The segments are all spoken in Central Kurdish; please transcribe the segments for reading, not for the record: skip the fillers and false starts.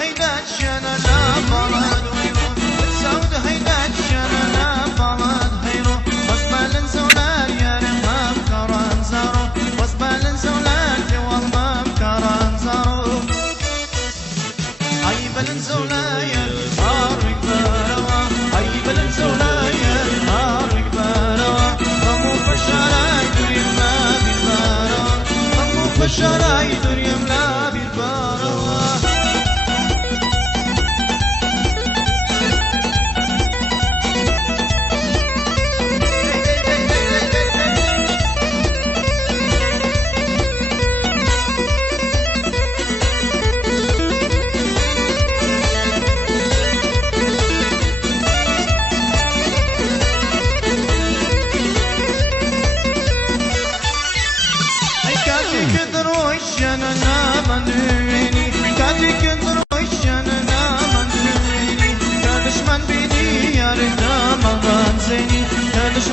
هيدات شانا لا بلد ويرو بتسود هيدات شانا لا بلد هيرو وصبال زولار يا ما بكران زارو وصبال زولار جوال ما بكران زارو هاي بلن زولايا هارك باروا هاي بلن زولايا هارك باروا رمو فشاراي دريم لا بالباروا رمو فشاراي دريم لا بالباروا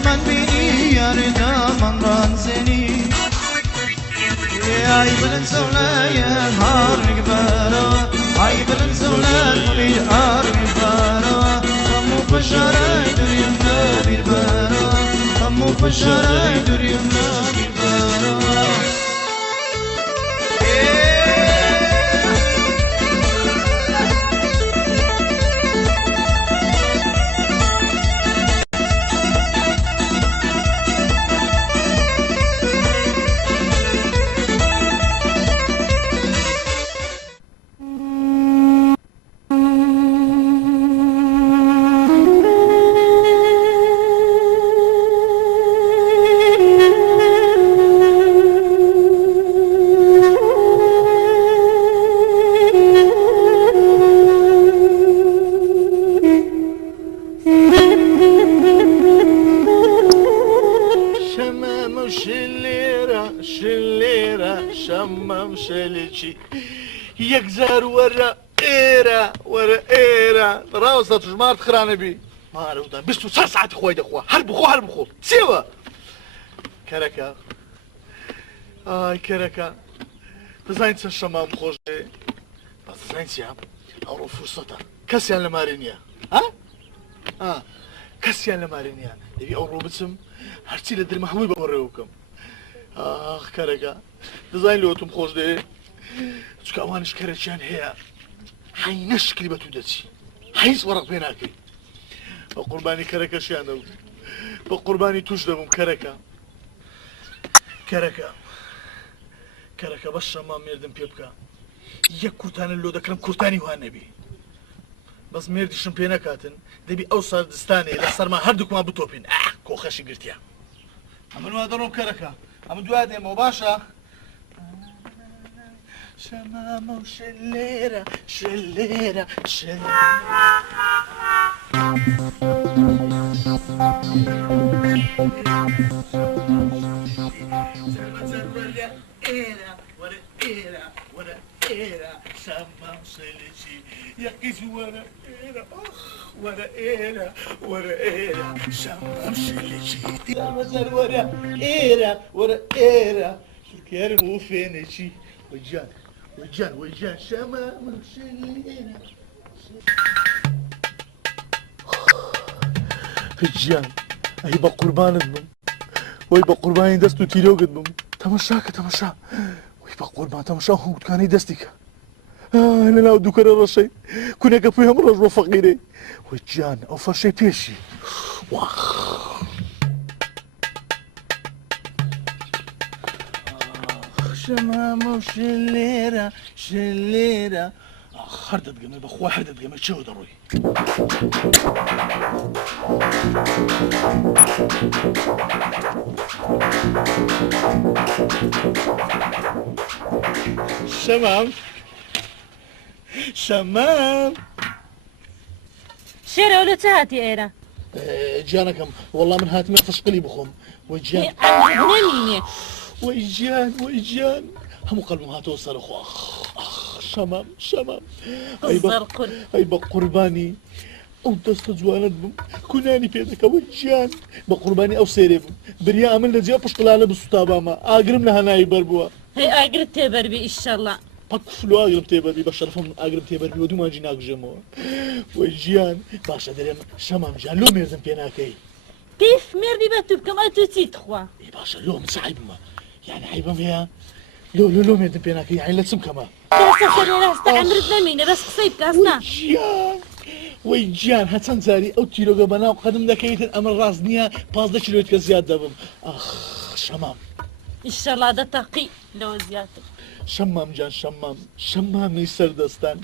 من بيني يا رضا من رانزني هاي بلن زولايا هارك باروا هاي بلن زولايا هارك باروا رمو بشاراي دريم نابير باروا رمو بشاراي دريم نابير باروا شمم شلشي يكزر ورا إيرا ورا إيرا راوسة تجمار تخراني بي ما عرفت بس تو ساعة خوي دخوا حرب خو سوا كركا كركا تزاين الشمام خوش بس زين سيام أورو فرصتها كسيان لمارينيا ها كسيان لمارينيا تبي أورو بسم هرتي لدري محمود بوريوكم كركا دزاين لوتم خوش ده چکه اوانش کرچیان هیا حینش کلی بتو دتی حیز ورق بیناکی با قربانی کرکشیان دو با قربانی توش دمم کرکا بس شما میردم پیبکا یک کورتان لو دکرم کورتانی وان نبی بس میردیشم پی نکاتن دبی او سردستانی لسر ما هر دوک ما بتوپین کوخشی گرتیا اما نو دارم کرکا اما دو ادم مباشا شمامو شليرة شليرة شليرة ورا إيرة شمام شلشي يقيس ورا إيرة ورا إيرة شمام شلشي زرمزر ورا إيرة سكر مو فينشي وجان شمام شليرة هجان أي بقربان النم وي بقربان دستو تيلو قدم تمشى وي بقربان تمشى هم كان يدستك أنا لا أدو كرر شيء كنا كفيهم رجل فقيري وجان أو فرشي بيشي واخ شمام شليرة حردت قمي بخوا حردت قمي شو ضروري شمام شيرة ولا تهاتي ايرا جانكم والله من هات مخفش قلي بخوم وجان ويجان هم قلبهم هاتوصل اخو شمام اي بقرباني او دست جوانت بم كناني بيدك وجان بقرباني او سيريبم بريا عمل لجي بشطلاله بالسطابه ما اقرم لها ناي بربوا هي اقرت بربي ان شاء الله پەکفلو ئاگرم تێبەربی بە شەرفم ئاگرم تێبەربی وە دوومانجی ناگژێمەوە وەی ژیان باشە دەرێم شەمام جان لۆ مێردم پێ ناکەی پێف مێردی بە تو بکەم ئە تو چیت خوا ئی باشە لۆم سعی بمە یعنی عیبم هەیە لۆ مێردم پێ ناکەی یعنی لە چم کەمە کەسە سەرێراستا ئەمرت نەمینە بەس قسەی بکەسنا وەی گیان هەچەند جاری ئەو تیرۆگە بەناو قەدم دەکەیتن ئەمە ڕاست نییە 15 کیلۆمتر زیاد دەبم ئەخ شەمام ئیشەڵا دەتەقی لەوە زیاتر شەمام جان شەمامی سەردەستان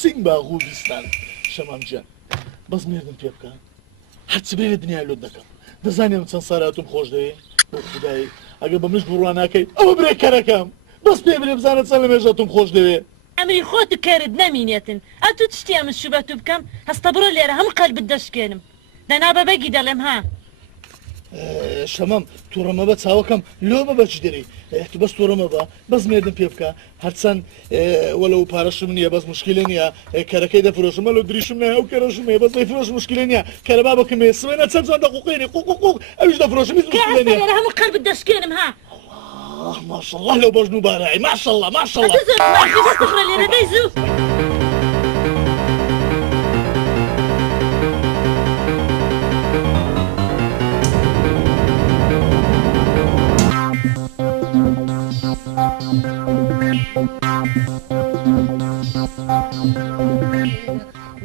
سنگ باغوو بیستان شەمام جان بەس مێردم پێ بکە هەرچ بێ لە دنیای لۆت دەکەم دەزانێم چەند ساراتم خۆش دەوێ بۆ خودایی ئەگەر بە منش بڕوان ناکەی ئەوە برێ کەرەکەم بەس پێ بێ بزانە چەند لە مێژەتم خۆش دەوێ ئەمری خۆت کەرت نەمینێتن ئە تو تشتی ئەمە شوبە تو بکەم هەستە بڕۆ لێرە هەم قەلبت دەشکێنم دەنا بەبەگی دەڵێم ها شەمەم تووڕەمە بە چاوەکەم لۆ بە بەچ دەری تو بەس تووڕەمە بە بەس مێردم پێ بکە هەرچەند وەلەو پارەشم نییە بەس مشکلە نییە کەرەکەی دەفرۆشمە لە دریشم نایە ئەو کەرەشم هەیە بەس دەیفرۆش مشکلە نییە کەرەبا بکەمێ سمێنە چەند جوان دەقوقێنی قوق ئەویش دەفرۆشم هیچ مشکلە نییە لێرە هەموو قەلبت دەشکێنم ها ماشەڵڵا لەو بەژن و بارایی ماشەڵڵا ماشەڵڵا زۆر لێرە دەی زوو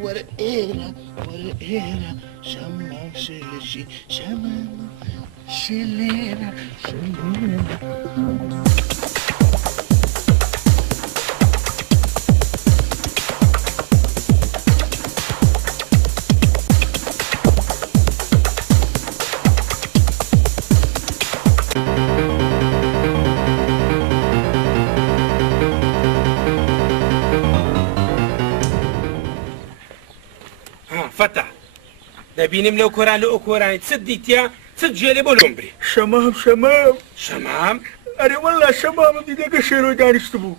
وەرە ئێرە شەمام شێلەشی شەمام شێلێرە فتح دەبینم لەو کۆران لە ئەو کۆرانی چت دیتیا چت جێلێ بۆ لۆم بری شەمام ئەرێ وەڵا شەمامم دیدەگە شێرۆی دانیشت بوو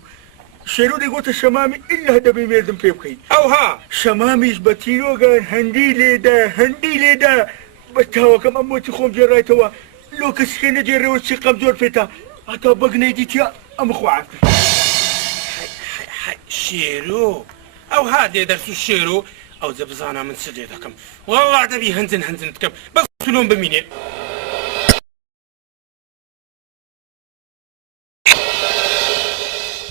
شێرۆ دەیگوتە شەمامی ئللا دەبێ مێردم پێ بکەیت ئەوها شەمامیش بە تیرۆگان هەندی لێدا بە تاوەکەم ئەم وتی خۆم جێڕایتەوە لۆ کەسکە نەجێڕێەوە چی قەم زۆر پێێتە هەتا بەگنەی دیتیا ئەمە خوعاف شێرۆ ئەوها دێ دەرس و شێرۆ ئەو جە بزانە من چ لێ دەکەم وەڵا دەبی هەنجن بکەم بەس لۆم بمینێ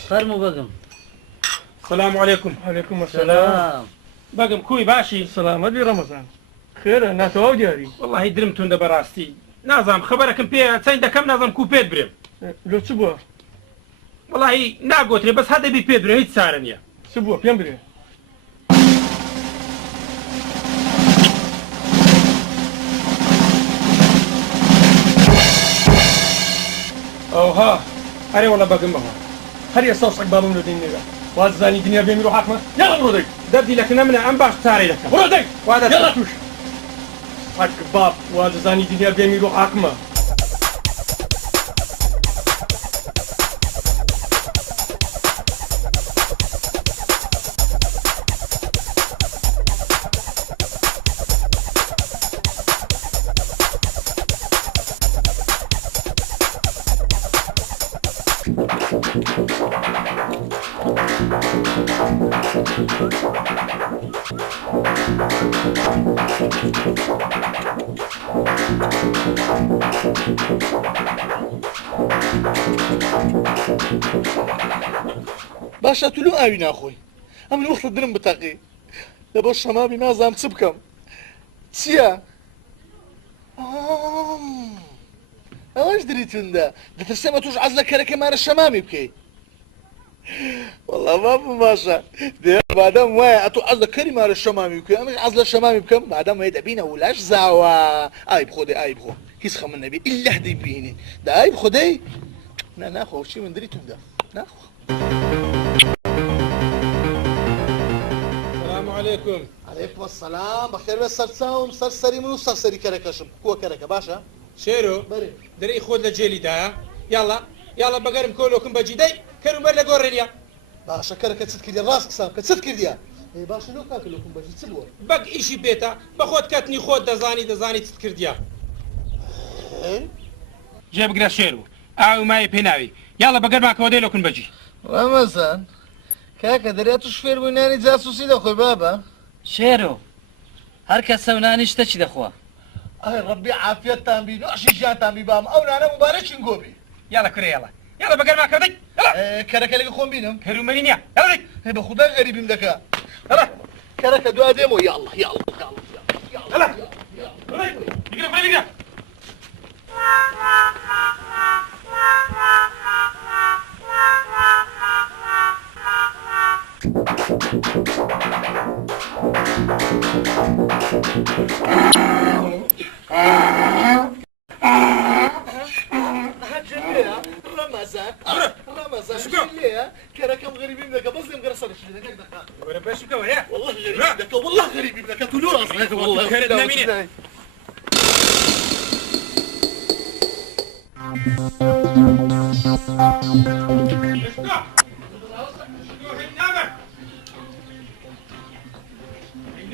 فەرموو بەگم سلام علیکم عەلەیکوم ئەسەلام بەگم کوی باشی سەلامەتی ڕەمەزان خێرە ناتەواو دیاری وەڵاهی درم تونندە بەڕاستی نازام خەبەرەکەم پێ چەند دەکەم نازام کو پێت برێم لۆ چ بووە وەڵاهی ناگۆترێ بەس هەدەبی پێ برێ هیچ چارە نییە چ بووە پێم برێ ئەوها ئەرێ وەڵە بەگم بەوە هەر ئێستا سەگ بابم لە دینێگە وازانی دنیا بێ میرۆ حاکمە یاڵە بڕۆ دەی دەردی لەکەنە منە ئەم باش چارەی دەکەم بڕۆ دەی وادە یاڵە توش حاک باب وازانی دنیا بێ میرۆ حاکمە باشە تو لۆ ئاوی ناخۆی ئەم وەختە درم بتەقی لە بۆ شەمامی نازام چ بکەم چییە؟ ئەوەش دریتوندا دەترسێمە توش عەز لە کەرەکەمانە شەمامی بکەیت وەڵا بابم باشە دێ بادەم وایە ئەتۆ عەز لە کەری مارە شەمامی بکەی ئەمەش عەز لە شەمامی بکەم بادەم وایە دەبینە ولاش زاوە ئای بخۆ دەی ئای بخۆ هیچ خەمن نەبێ ئیلا دەیبینی دا ئای بخۆ دەی ناخۆ چی من دریتوندا ناخۆ سلام علیکم عەلەیکوم ئەسسەلام بەخێر بێ سەرچاوم سەرسەری من و سەرسەری کەرەکەشم کووە کەرەکە باشە شێرۆ بەرێ دەرەی خۆت لە جێلیدایە یاڵە بەگەرم کۆلۆکم بەجیدەی کەروبەر لە گۆڕێنیا باشە کەرەکە چت کردی ڕاست قسام کە چت کردیە باشە لۆ کاکە لۆکم بەژی چ بووە بەگ ئیشی پێتە بە خۆت کەتنی خۆت دەزانی چت کردیا جێبگرە شێرۆ ئاو مایە پێناوی یاڵە بەگەرمان کەوە دەی لۆکن بەجی ڕەمەزان کاکە دەرێت و شوێر بووی نانی جاسوسی دەخۆی بابە شێرۆ هەر کەس سەونانی شتە چی دەخوا ئەی ڕەبی عافیەتتان بی نوعشی ژیانتان بی بام ئەو نانە مبارەکین گۆبی یاڵە کورێ یاڵە بەگەرما کردەی کەرەکە لەگە خۆم بینم کەرومەنی نییە یاڵەی هێ بە خودای غەریبیم دەکا کەرەکە دوا دێمەوە یاڵڵ یاڵڵ يلا يقرا فين يقرا رمضان شليه كركم غريبين لك بس يوم قرصنا شليه دقيقه ولا باش كوا والله غريبين لك والله غريبين لك تقولوا اصلا والله كردنا مين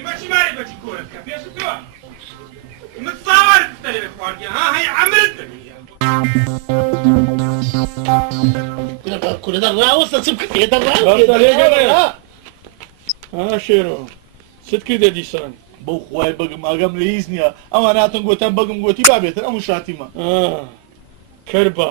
ماشي مالي بجي كورة كيف شفتوها متصور تستلم اخواني ها هي عملتنا كل ده الراوس تسبك يد الراوس ها شيرو ست كده ديسان بو خوای بگم ئاگەم لە هیچ نییە ئەواناتن گوتم بگم گوتی بابێتن ئەموو شاتیمە کەربا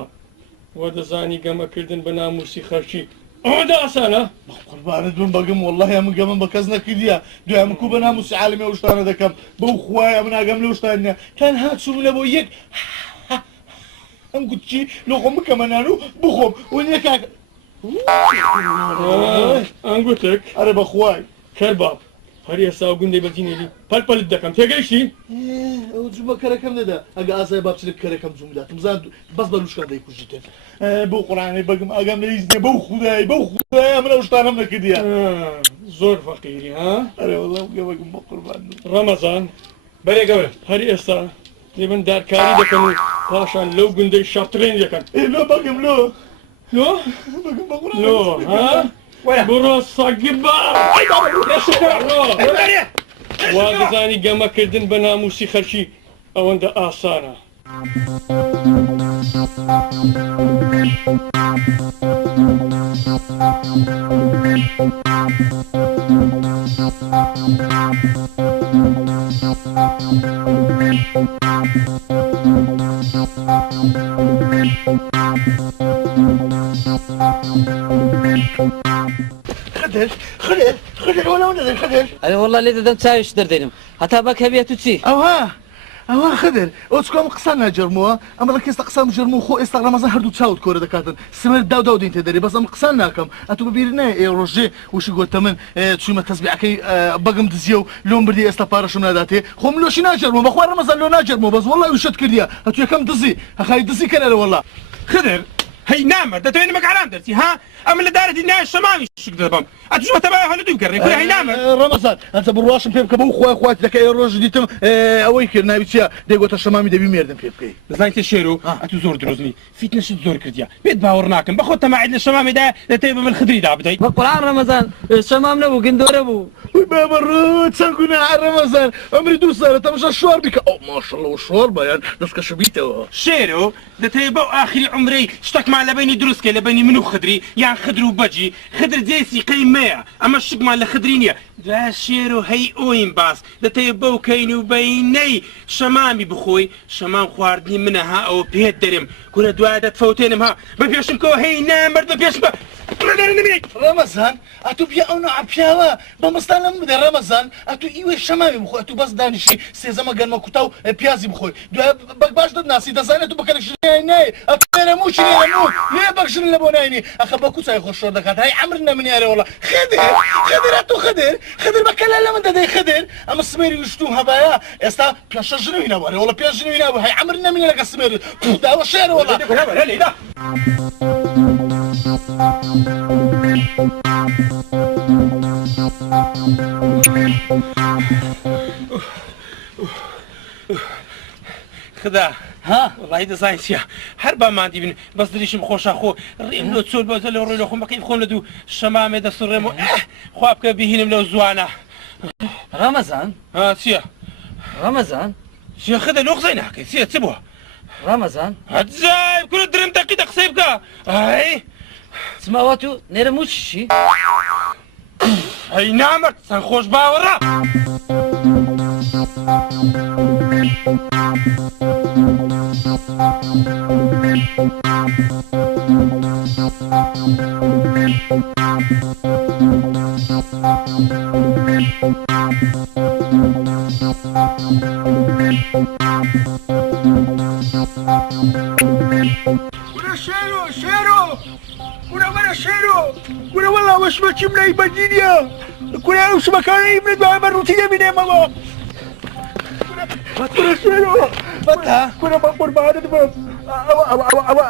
وە دەزانی گەمەکردن بە ناموسی خەرچی ئەوەدا ئاسانە قوربانت بم بگم والله من گەمم بە کەس نەکردیە دوای من کو بە ناموسی عالمی ئەو شتانە دەکەم بەو خوایە من ئاگەم لەو شتان نییە تەنها چووم لە بۆ یەک ئەم گوتچی لۆ خۆم بکەمە نان و بخۆم و نییە کاکە ئەنگوتێک ئەرە بە خوای کەربا هەر ئێستا گوندەی بەجینێری پەلپەلت دەکەم تێگەیشتی ئەو جوومە کەرەکەم دەدا ئەگە ئازای بابچرێک کەرەکەم جووم داتم زان بەس بە لوشکان دەیکوژیتێن بۆ قوڕانەی بگم ئاگەم لە هیچ نییە بەو خودای بەو خودایە من ئەو شتانەم نەکردیە زۆر فەقیری ها ئەرێ وەڵام گەمەگم بۆ قوربان ڕەمەزان بەرێ گەورە هەر ئێستا دێبن دارکاری دەکەن و پاشان لەو گوندەی شاپترێن دەکەن لۆ بگم لۆ لۆ بگم بە قوربان لۆ ها بڕۆ سەگی بە وا دەزانی گەمەکردن بە ناموسی خەرچی ئەوەندە ئاسانە خدر ولا ندر خدر ئەرێ وەڵا لێ دەدەم چاویش دەردێنم هەتا بەک هەبێت و چی ئەوە خدر ئۆچکۆم قسە ناجرمەوە ئەمە کێستا قسەم ژرم و خۆ ئێستا ڕەمەزان هەردوو چاوت کۆرە دەکاتن سمر داو دین تێ دەری بەس ئەم قسە ناکەم ئەتو ببیر نایە ئێ ڕۆژێ وشی گوتە من چوومە تەسبیعەکەی بەگم دزیە و لۆم بردی ئێستا پارەشم ناداتێ خۆم لۆشی ناجرمەوە بەخوا ڕەمەزان لۆ ناجرمەوە بەس وەڵڵی وشت کردیە ئەتو یەکەم دزی هەخای دزی کەنەرە وەڵا خدر هي نامر دتوين مك علام درتي ها اما اللي دارت الناس شمامي شك دبم اتجوا تبع هلو دوكر كل هي نامر رمضان انت برواشم بيبك ابو خوات لك اي روج ديتم اويكر نايتيا ديغوت الشمامي دبي ميردن بيبك زايت الشيرو اتو زور دروزني فيتنس زور كرديا بيت باورناكم باخذ تما عندنا الشمامي ده لتيب من الخدري ده بدي بقران رمضان شمام نبو قندور ابو بابا الروت سنكون على رمضان عمري دوسر انت مش الشوار بك او ما شاء الله وشوربه يعني نسك شبيته شيرو لتيب اخر عمري اشتك مع لبيني دروسك لبيني منو خدري يعني خدرو بجي خدر جيسي قيمة اما الشق مع الخدرينيا ذا شيرو هي اوين باس لتيبو كيني وبيني شمامي بخوي شمام خواردني منها او بيت درم كنا دوادة تفوتينم ها ببيشمكو هي نامر ببيشمكو رمضان اتو بيا او نوع بياوا بمستان لم رمضان اتو ايوه شمامي بخوي اتو بس دانشي سيزما قال ما كتاو بيازي بخوي باش دد ناسي دزانه تو بكنش ناي انا مو شنو ليه بكشن لبونايني اخباكو تاي خوش دكات هاي عمرنا من ياري والله خدر اتو خدر بكلا لما ددي خدر اما سميري لشتو هبايا استا بياش جنو هنا والله بياش جنو هنا هاي عمرنا من لك سميري دا وشير والله لا خدا ها والله دزايتيا هربا ما عندي بن بس دريش مخوش اخو ريم لو تسول بازل رو لو خم كيف خون لدو شمامه د سرمو خوابك بهين لو زوانا رمضان ها سيا رمضان سيا خدا لو خزينا حكي سيا تسبوها رمضان هتزايب كل درم تقي تقصيبك هاي سماواتو نرموش شي هەی نامەرد چەند خۆش باوەڕە ولا شيرو ولا شيرو ولا والله وش ما كنا يبدينيا ولا وش ما كان يبني بقى مروتي من ماما ولا شيرو ولا بقول بعد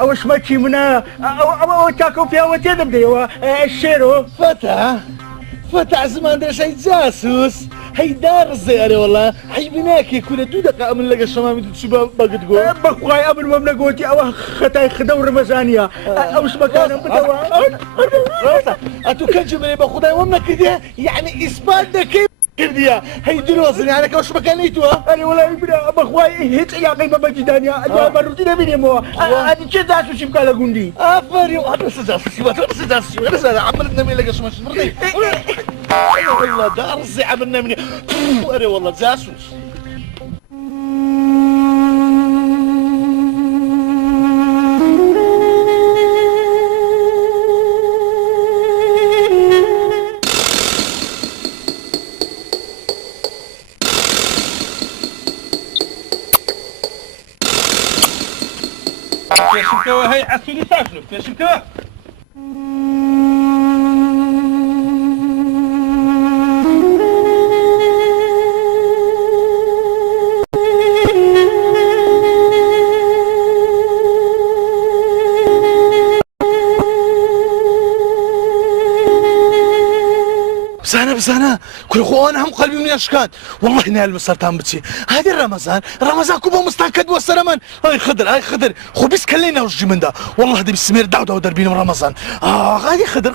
وش ما كنا أو تاكل فيها وتدم ديوا الشيرو فتح زمان ده شيء جاسوس هي دار الزيارة والله هي بناكي كنا 2 دقائق من لقى الشمام تشوفها بقى تقول بقواي قبل ما بنقولتي أو ختاي خدور رمزانية أو وش ما كان بدوا أتو كان جملة بخداي ومنا كده يعني إثبات ده كيف كرديا هي دروسن يعني كوش مكانيتها أنا والله ابن بخواي هيت يا قيمة بجدانيا أنا مروتي ده مني مو أنا كذا شو شيء قال قندي أفري وأنا سجاسي أنا عملنا من لقى شماش مرضي والله دارسي عملنا مني أري والله جاسوس پێشمکەوە هەی ئەسووری تاشن پێشمکەوە بزانا كل اخوانا هم قلبي من اشكال والله نال مسرتان بتشي هذه رمضان كوبا مستنكد والسلمان هاي خضر خو بس كلينا وجي من ده والله هذه بالسمير داو دربينا رمضان هذه خضر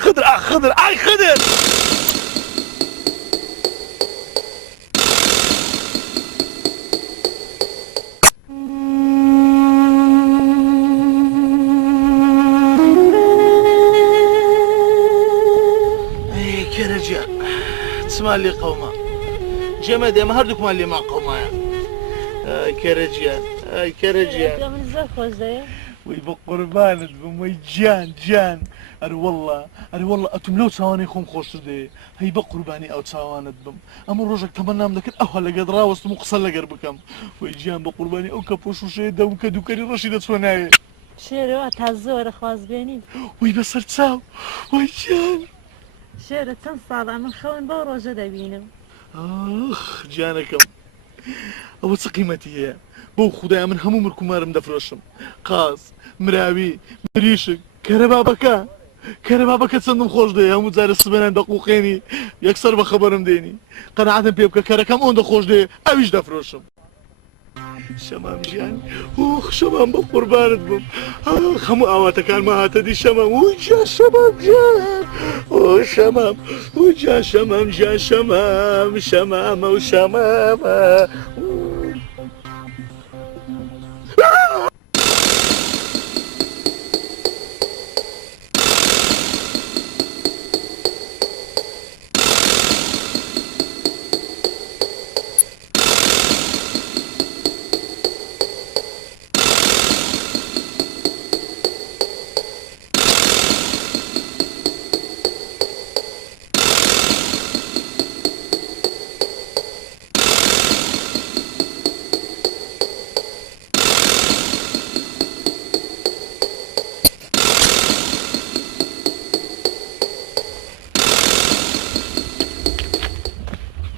مالي قوما جمد ما هردوك مالي مع قوما اي كرجيان من زاف خوزايا ويبقربان بمي جان اري والله اتم لو ثواني خوم خوش دي هي بقرباني او ثواني بم اما روجك تمنام لك اهل قد راوست مقصل لقربكم ويجان بقرباني او كبوش وشي دم كدوكري رشيده ثناي شيرو اتهزور خواز بيني وي بسر تساو ويجان شيرو چەند ساڵە من خەون بەو ڕۆژە دەبینم جانەکەم ئەوە چ قیمەتی هەیە بۆ خودای من هەموو مرکومارم دەفرۆشم قاز مراوی مریشک کەرەبابەکە چەندم خۆش دێ هەموو جارە سبەنان دەقوقێنی یەکسەر بە خەبەرم دێنی قەنەعەتم پێ بکە کەرەکەم ئەوەندە خۆش دێ ئەویش دەفرۆشم شەمام ژیان شەمام بە قوربانت بم هەموو ئاواتەکانمە هاتە دی شەمام وجا شەمام جان شەمام وجا شەمام جان شەمامە و شەمامە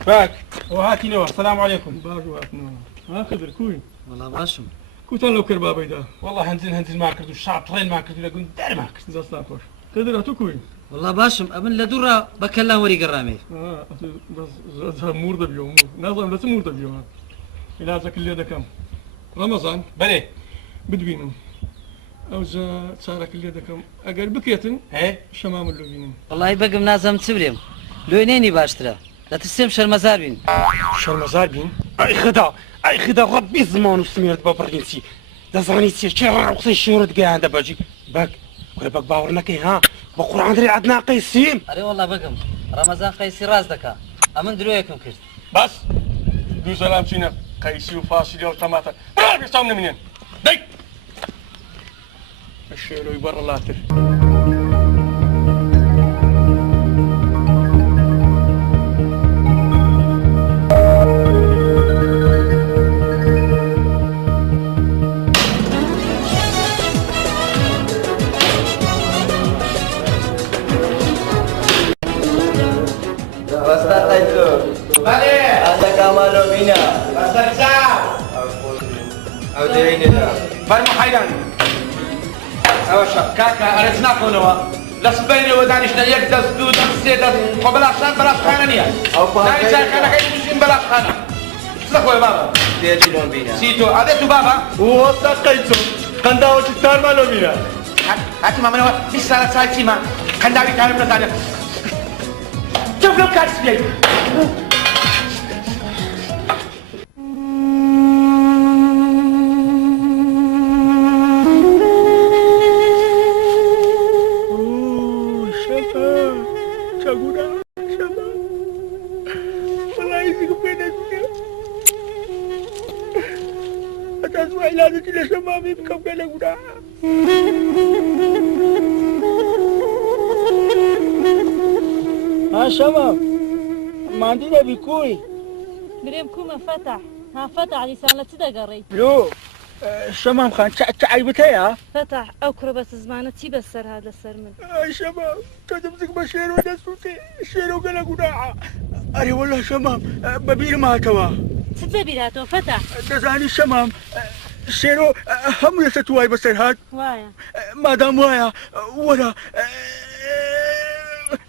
باك وهاتينوا السلام عليكم باجو هاتنا ها خضر كوي والله باشم كوتان لو كربا بيدا والله هنزل ما كردو شاطرين ما كردو لقون دار ما كردو زاستا خوش خضر هاتو كوي والله باشم ابن لدورا بكلا وري قرامي بس مورده بيوم نظام بس مورده بيوم علاجك اللي هذا كم رمضان بلي بدوينم او صارك اللي هذا كم اقل بكيتن ايه شمام اللوبين والله بقم نازم تسبريم لوينيني باشترا لا تسلم شرمزار بين شرمزار بين اي خدا ربي زمان وسميرت بابرنسي دزغنيتي شرع وقصي شورت قاعد باجي باك ولا باك باورناكي ها بقران دري عندنا قيسيم اري والله بقم ڕەمەزان قەیسی ڕاست دەکا ئەمن درۆیەکم کرد بس دوو سەلام چینە قەیسی و فاسیلە و تەماتە برا بێستام نمێنێن دەی بە شێرۆی بەڕەڵاتر فرمو حيران اوشا كاكا ارزنا كونوا لسبيني ودانشنا يك دس دو دس سي دس وبلاش شان بلاش خانه نيا داني ساكا كاين مشين بلاش خانه سلخوا يا بابا ديتي لون بينا سيتو اديتو بابا وسقيتو قنداوة التار مالو بينا هاتي ماما نوا بسالة سايتي ما قنداوي كان من ثانية شوف لو كارس بيي شمام ما عندنا بيكوي بريم كوما فتح ها فتح لسانة تدقري لو شمام خان تعيبتها يا فتح أكره بس زمانة تي بسر هذا السر من شمام تمسك بشير ولا صوتي شير وقال قناعة أري والله شمام ببير ما توا تبي هاتو فتح تزاني شمام شيرو هم يستواي بسر هاد وايا ما دام وايا ولا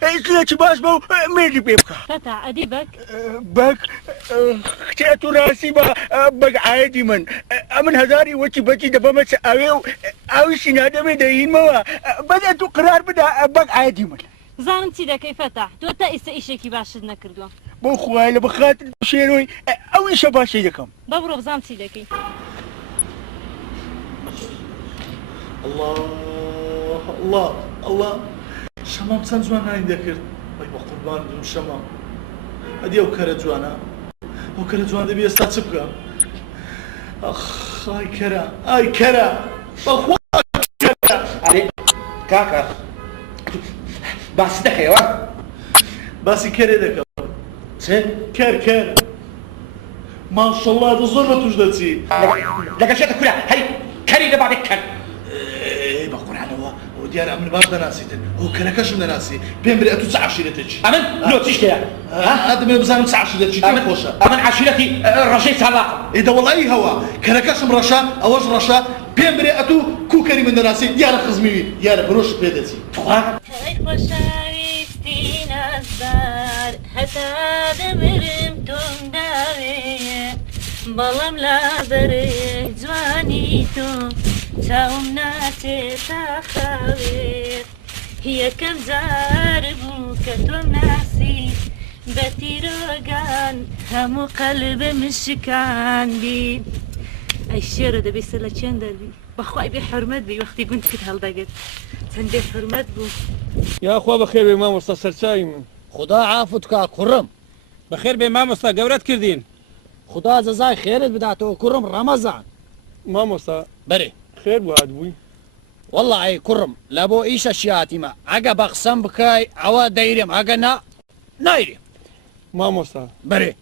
إيش باش بو ميري بيبكا فتح أديبك بك اختيت راسي بق عادي من هزاري وشي بجي دبمت أو شنادة مدين ما بدأت قرار بدأ بق عادي من زانم تي دكي فتح تو تا إسا إشيكي باشد نكردو بو خوالي بخاطر شيروي أو إيش باشي لكم ببرو بزانم تي دكي الله الله الله شەمام چەند جوان نانی دەکرد وای بە قوربان بم شەمام ئەدی ئەو کەرە جوانە ئەو کەرە جوان دەبێ ئێستا چ بکەم ئەخ ئای کەرە ئای کەرە بەخوا کەرە علي كاكا بس دكيوا باسی کەرێ دەکەم کەر ماشەڵڵا زۆر بە توش دەچی لك شيء كلها هي كريده بعد كان بە قورعانەوە ئەو دیارە من باش دەناسیتن ئەو کەرەکەشم دەناسی پێم برێ ئەتو چ عشیرەتێکی امن لو تشتيها ئەدەمێ بزانم چ عشیرەتێکی پێم خۆشە امن عشيرتي رشيد سلاق ئێدە وەڵی هەوا کەرەکەشم ڕەشە ئەوەش ڕەشە پێم برێ ئەتو کوکەری من دەناسی دیارە خزمیوی دیارە برۆشت پێ دەچی خۆشەویستی نازدار هەتا دەمرم تۆم داوێ بەڵام لابەرێک جوانی تۆ چاوم ناچێتە خاوێت یەکەم جار بوو کە تۆم ناسی بە تیرۆگان هەموو قەلبم شکاندی ئەی شێرە دەبێت سەر لە چێن دەبی بەخوای بێ حرمەت بی وەختی گوند کرد هەڵدەگرت چەندێ حرمەت بوو یاخوا بەخێر بێ مامۆستا سەرچاوی من خدا عافوت کا کوڕم بەخێر بێ مامۆستا گەورەت کردین خدا جەزای خێرت بداتەوە کوڕم ڕەمەزان مامۆستا بەرێ خێر بوو هاتبووی والله ئەی کوڕم لە بۆ ئیشە شیاتیمە ئەگە بە قسەم بکای ئەوە دەیرێم ئەگە نایرێم مامۆستا بەرێ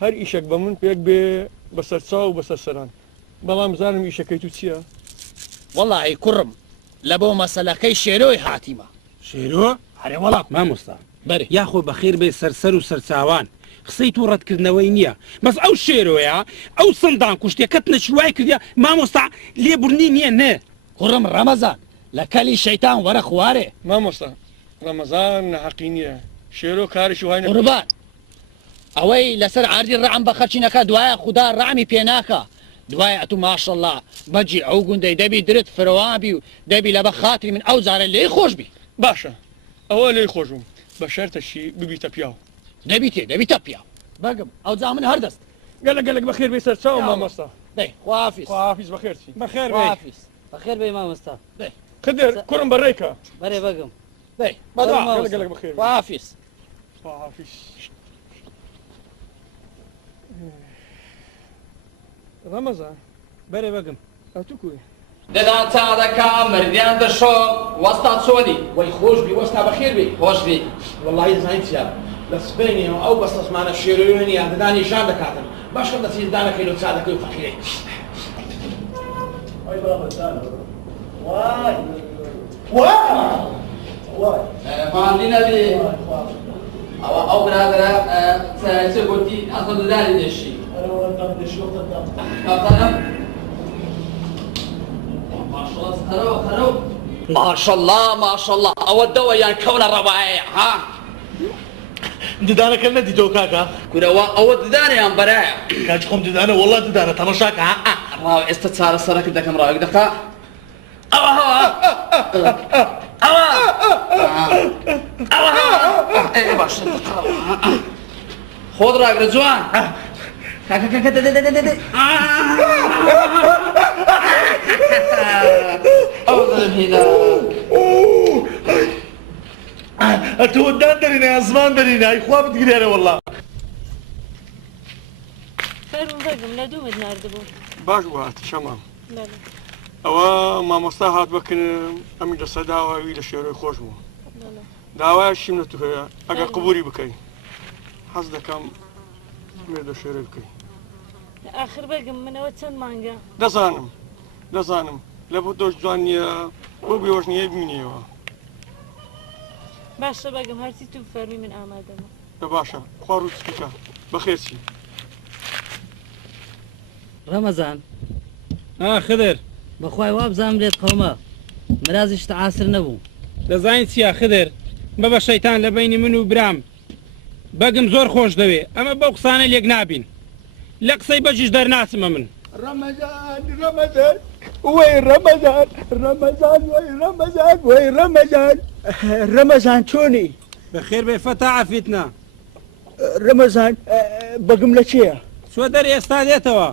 هەر ئیشێک بە من پێک بێ بەسەر چاو و بەسەر سەران بەڵام زانم ئیشەکەی تو چییە والله ئەی کوڕم لە بۆ مەسەلەکەی شێرۆی هاتیمە شێرۆ هەرێ وەڵام مامۆستا بەرێ یاخۆ بەخێر بێ سەرسەر و سەرچاوان قسەی تو ڕەتکردنەوەی نییە بەس ئەو شێرۆیە ئەو سندان کوشتێکەت نەشوای کردیا مامۆستا لێبوورنی نییە نە کوڕم ڕەمەزان لە کەلی شەیتان وەرە خوارێ مامۆستا ڕەمەزان نەحەقی نییە شێرۆ کارێکی وای نەکرد قوربان ئەوەی لەسەر عاردی ڕەعم بە خەرچینەکە دوایە خوددا ڕەعمی پێناکە دوایە ئەتو ماشەڵڵا بەجی ئەو گوندەی دەبی درت فرەوابی و دەبی لە بە خاتری من ئەو جارە لێی خۆش بی باشە ئەوە لێی خۆشم بە شەرتەشی ببیتە پیاو دەبیتە پیاو بەگم ئەو جا من هەردەست گەلە گەلک بەخێر بێ سەر چاو مامۆستا دەی خوافیز خواحافیز بەخێرچی بەخێر بێ خوافیز بەخێر بێ مامۆستا قدر کوڕم بەڕێکە بەرێ بەگم دەی بەدوا گەلک بەخێر خوافیز خواحافیز ڕەمەزان بەرێ بەگم ئەتو کوێ دەدان چادەکە مردیان دەشۆم وەستا چۆنی وەی خۆش بی وەستا بەخێر بی خۆش بی وەڵی زانیتیا لە سبینیەوە ئەو بەستەسمانە شێرۆنی یاندەدانی ژان دەکاتن باشە دەچیدانەکەی لە چادەکەی و فەقیرەی ماندی نەبی ئەوە ئەو برادرە چ گوتی ئەسە دەدانی دێشی ماشەڵڵا ماشەڵڵا ئەوە دەوەیان کەونە ڕەوایە ها ددانەکە نەدیتەوە کاکە کورەوە ئەوە ددانیان بەرایە کاچ خۆم ددانە وەڵا ددانە تەماشاکە ڕاو ئێستا چارە سەرەکە دەکەم ڕاوێک دەکا ئەوە ئەوە ئەوە ئەوە باشە خۆت ڕاگرە جوان ئەو دەبینە ئەتۆ دان دەرینە ئەزمان دەرینە ئەی خوا بتگرێرە وەڵا فەرمو بەگم لە دوومت ناردبوو باش وات شەمە بەڵێ ئەوە مامۆستا هات بکردم ئەمی دەسە داواوی لە شێرۆی خۆش بوو بەڵێ داوای شیم لە تو هەیە ئەگەر قبولی بکەی حەز دەکەم مێردە شێرە بکەی آخر بەگم منەوە چەند مانگە دەزانم لە بۆ دۆش جوان نییە بۆ بێوەش نییە بینیەوە باشە بەگم هەرچی تو فەرمی من ئامادەمە بە باشە خوا ڕووچکە بەخێرچی ڕەمەزان خدر بەخوای وابزانم لێت قەومە مرازیش تەعاسر نەبوو دەزانیت چیە خدر بە بە شەیتان لە بینی من و برام بەگم زۆر خۆش دەوێ ئەمە بەو قسانە لێک نابین لە قسەی بەجیش دەرناچمە من ڕەمەزان وەی ڕەمەزان وەی ڕەمەزان ڕەمەزان چۆنی بەخێر بێ فەتا عەفیتنا ڕەمەزان بەگم لە چێە چوە دەر ئێستا دێتەوە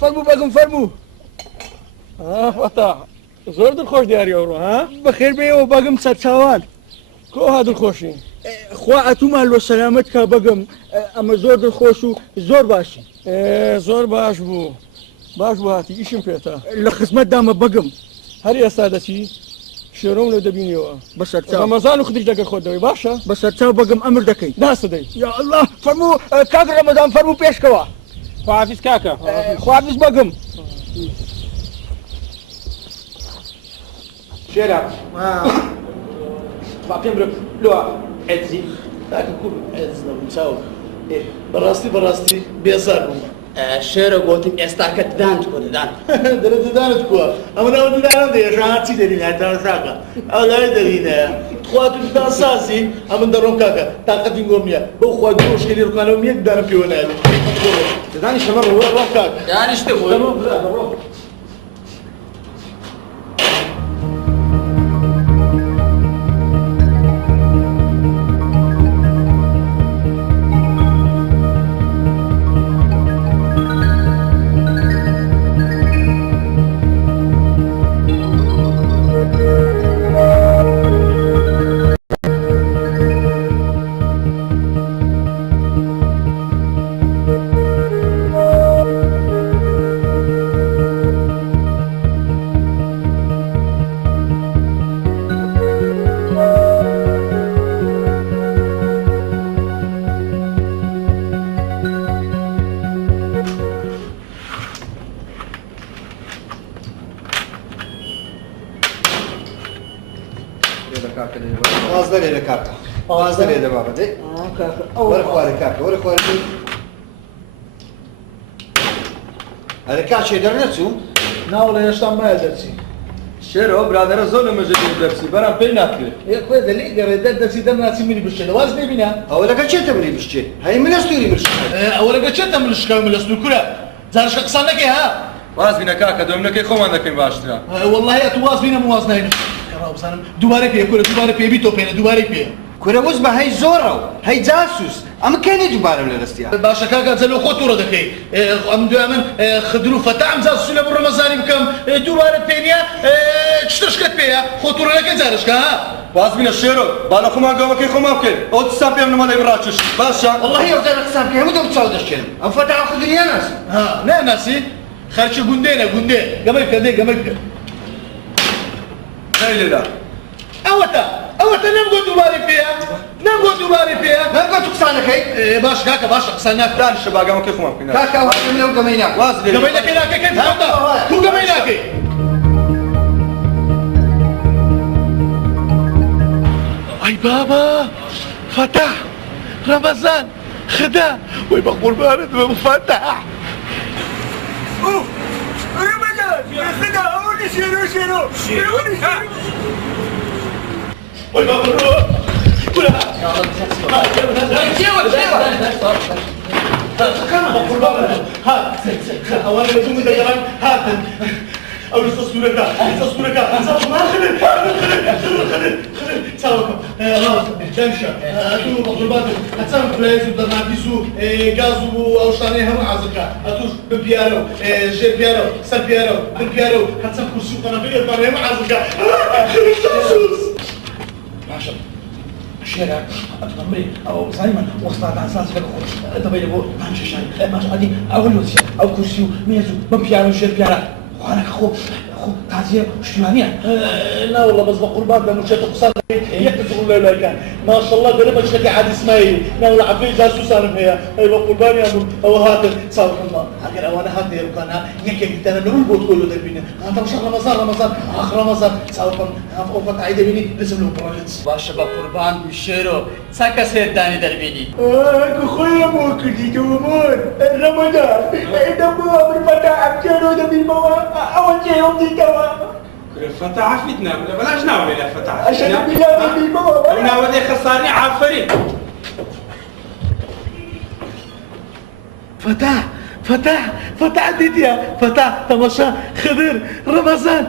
فەرموو بەگم فەرموو فەتا زۆر دڵخۆش دیاری ئەوڕۆ ها بەخێر بێەوە بەگم سەرچاوان کۆ ها دڵخۆشی خوا ئەتومان لۆ سەلامەت کا بەگم ئەمە زۆر دڵخۆش و زۆر باشی زۆر باش بوو هاتی ئیشم پێێتە لە خزمەت دامە بەگم هەر ئێستا دەچی شێرۆم لە دەبینیەوە بەسەرچاو ڕەمەزان و خدیش دەگەر خۆت دەوەی باشە بەسەرچاو بەگم ئەمر دەکەی داسەدەی یا الله فەرموو کاک ڕەمەزان فەرموو پێشکەوە خواحافیز کاکە خواحافیز بەگم شێرە با پێم برە لۆ ئەدزی کاکە کوڕ ئێز نەبوو چاو بەڕاستی بێزار بووم شێرە گوتم ئێستاکە ددان کۆ ددان دەرە ددانت کووە ئەمە ناوە ددانم دەیە هاچی دەرینە تەماشاکە ئەو لای دەرینە خوا تو ددان سازی ئەمن دەڕۆم کاکە تاقەتی گۆم نییە بەو خوا دۆشکێنی ڕووکانەوە یەک ددانم پێوە نایێت ددانی شەمە ڕۆ کاک یانیشتە بۆ Ağızlar ele kartı. Ağızlar ele baba de. Var kuarı kartı. Var kuarı. Hadi kaç şey dernesin? ناوڵە هێشتا مایە دەرچی شێرەوە برادرە زۆر لە مەژە دەرسی بەرام پێی ناکرێت کوێ دەلی گەڕێ دەرچی دەمناچی منی بشتێت واز نبینە Ağla kaçırdı mı bir Hayır mı nasıl yürüyor? ئەوەرەگە چێتە ملشکا ملەستن کورە زارشکە قسان نەکەی ها واز بینە کاکە دۆمنەکەی خۆمان دەکەین باشترە والله ئەتو واز بینە واز ناین بزانم دووبارە پێ کورە دووبارە پێبی تۆ پێنە دووبارەی پێ Kuravuz ba hay zora. Hay casus. Ama kendi dubarım leresti ya. باشە کاکە جەلۆ خۆ تووڕە دەکەی ئەم دوای من خدر و فەتام جاسوسی لە ڕەمەزانی بکەم دووبارە پێنیە چ تشکت پێیە خۆ تووڕەکەی جارشکە ها وازبين الشيرو بالا خما قومك خما بكل او تسابي من ما يبراتش باشا والله يا وزارة قسام كي مدام تصاود الشيء أو فتح أخذ لي ناس ها لا ناسي خرج قندينا قندين قبل كذا قبل كذا لا لا أوتا نبغى دوباري فيها ما قلت قصانك هي باش كاكا باش قصناك لا الشباب قومك خما بكل كاكا واحد من لو قميناك وازلي قبيلك هناك كيف تحطها هو قبيلك اي بابا فتح رمضان خدا ويبقى قربان فتح رمضان خدا أولي شيرو ويبقى قربان أولا بزوم دقيقا هات أو لستصورك خلل ساوكم خلاص دمشة أتو بقربات أتسامح بلايز ودرنابيسو غازو أو شاني هم عزكا أتوش ببيارو جير بيارو سر بيارو بالبيارو هتسامح كرسي وقنابيل الباري هم عزكا ماشا شيرا أتمري أو سايمن وسطات عن ساس فيك تبي لبو ماشي شاي ماشي عادي أول وسيا أو كرسي ميزو ببيارو جير بيارو وأنا أخو تعزية اشتوانية لا والله بس بقربان لأنه شيء تقصد يحتفظ له كان ما شاء الله قريبا شكي عاد اسماعيل لا ولا عفريت جاسوس أنا فيها أي بقربان يا أو هاتر صار الله أجر أو أنا هاتر يبقى يكيك أنا نقول بقول كله دربينا هذا مش رمضان آخر رمضان صار أوقات عيد بيني لازم له برانيتس باش بقربان بشيرو ساكا سيداني دربيني خويا مو كذي تومون رمضان إذا مو بالفتح أبشروا دبي موا أول شيء يوم دي توا فتح عفتنا بلاش ناوي لا فتح عشان بالله دبي موا أنا ودي خسارني عفرين فتح ديديا فتح تماشا خضر رمضان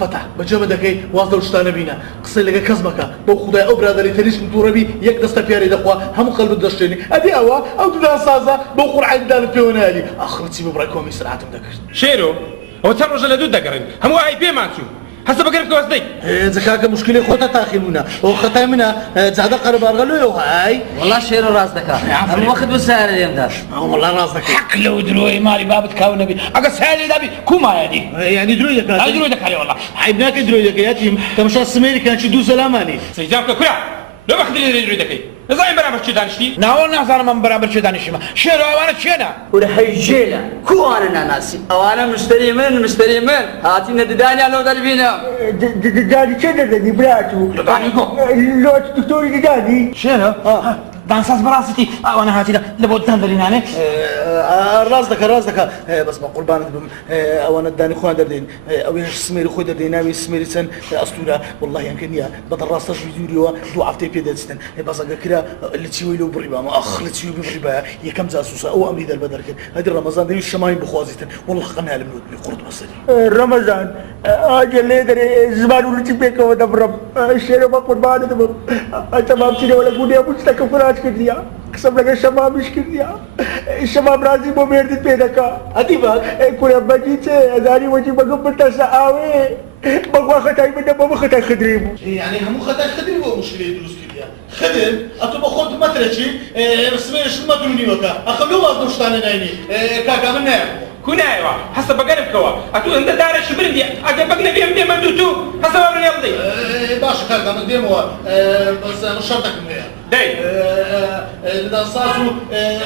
فتح بجمدك واصل شتانا بينا قصي لك كزمك بو خداي او برادري تريش متوربي يك دست بياري دخوا هم قلب دشتني ادي اوا او دنا صازا بو قر عند دار بيونالي اخرتي ببراكم يسرعت مذكر شيرو هو تفرج على دود دقرن هم واي بي مانسو هسه بقرب كواسدي زكاك مشكله خوتا تاخيلونا وخطا منا زاد قرب ارغلو هاي والله شيرو راس دكا أنا واخد بالسهر اليوم داش والله راسك حق لو دروي مالي بابت كاونبي أقص هالي دبي كوما يعني يعني درويك هاي دروي دك عليه والله عيبناك درويك يا تيم تمشى السميري كان شدو سلاماني سيجابك كرا لو بخدر يدري دكي زين برامج شو دانشتي ناول ناس أنا من برابر شو دانشما شيرو أنا شينا ولا حيجينا كوانا ناسي أوانا مشتري من هاتي نداني على دربينا دادي كذا دادي براتو لو دكتوري دادي شيرو دانساس براستي وانا هاتي لبود تندريناني راسك بس بقول بانك وانا داني خوان دردين او ينش سميري خو دردين ناوي سميري سن اسطوره والله يمكن يا بدل راسك فيديو دو عفتي بيدستن بس كده اللي تسوي له بريبا ما اخ اللي تسوي بريبا هي كم جاسوسه او امري البدر هذه رمضان دي الشمايم بخوازيتن والله قناه المنود بقرط مصري رمضان اجل لي زمان ولتي بك ودبرم شيرو بقربان دبر تمام سيدي ولا بودي مستكفرات كديا قسم لك الشباب مش كديا الشباب راضي مو بيرد بيدك اديبك كل بجيت ازاري وجي بقبل تساوي بقوا ختاي من بابا ختاي خدريمو يعني هم ختاي خدريمو مشكله يدرس كديا خدم اتو بخوت مترشي اسمه شو ما تقولني وكا اخلو ما دوشتاني نايني كاكا منا كنا ايوا حسب بقرب كوا اتو انت دار شبرندي اجبقنا بيم دي مندوتو حسب امر يلدي باشا كاكا من ديمو بس مش شرطك منها داي دانساسو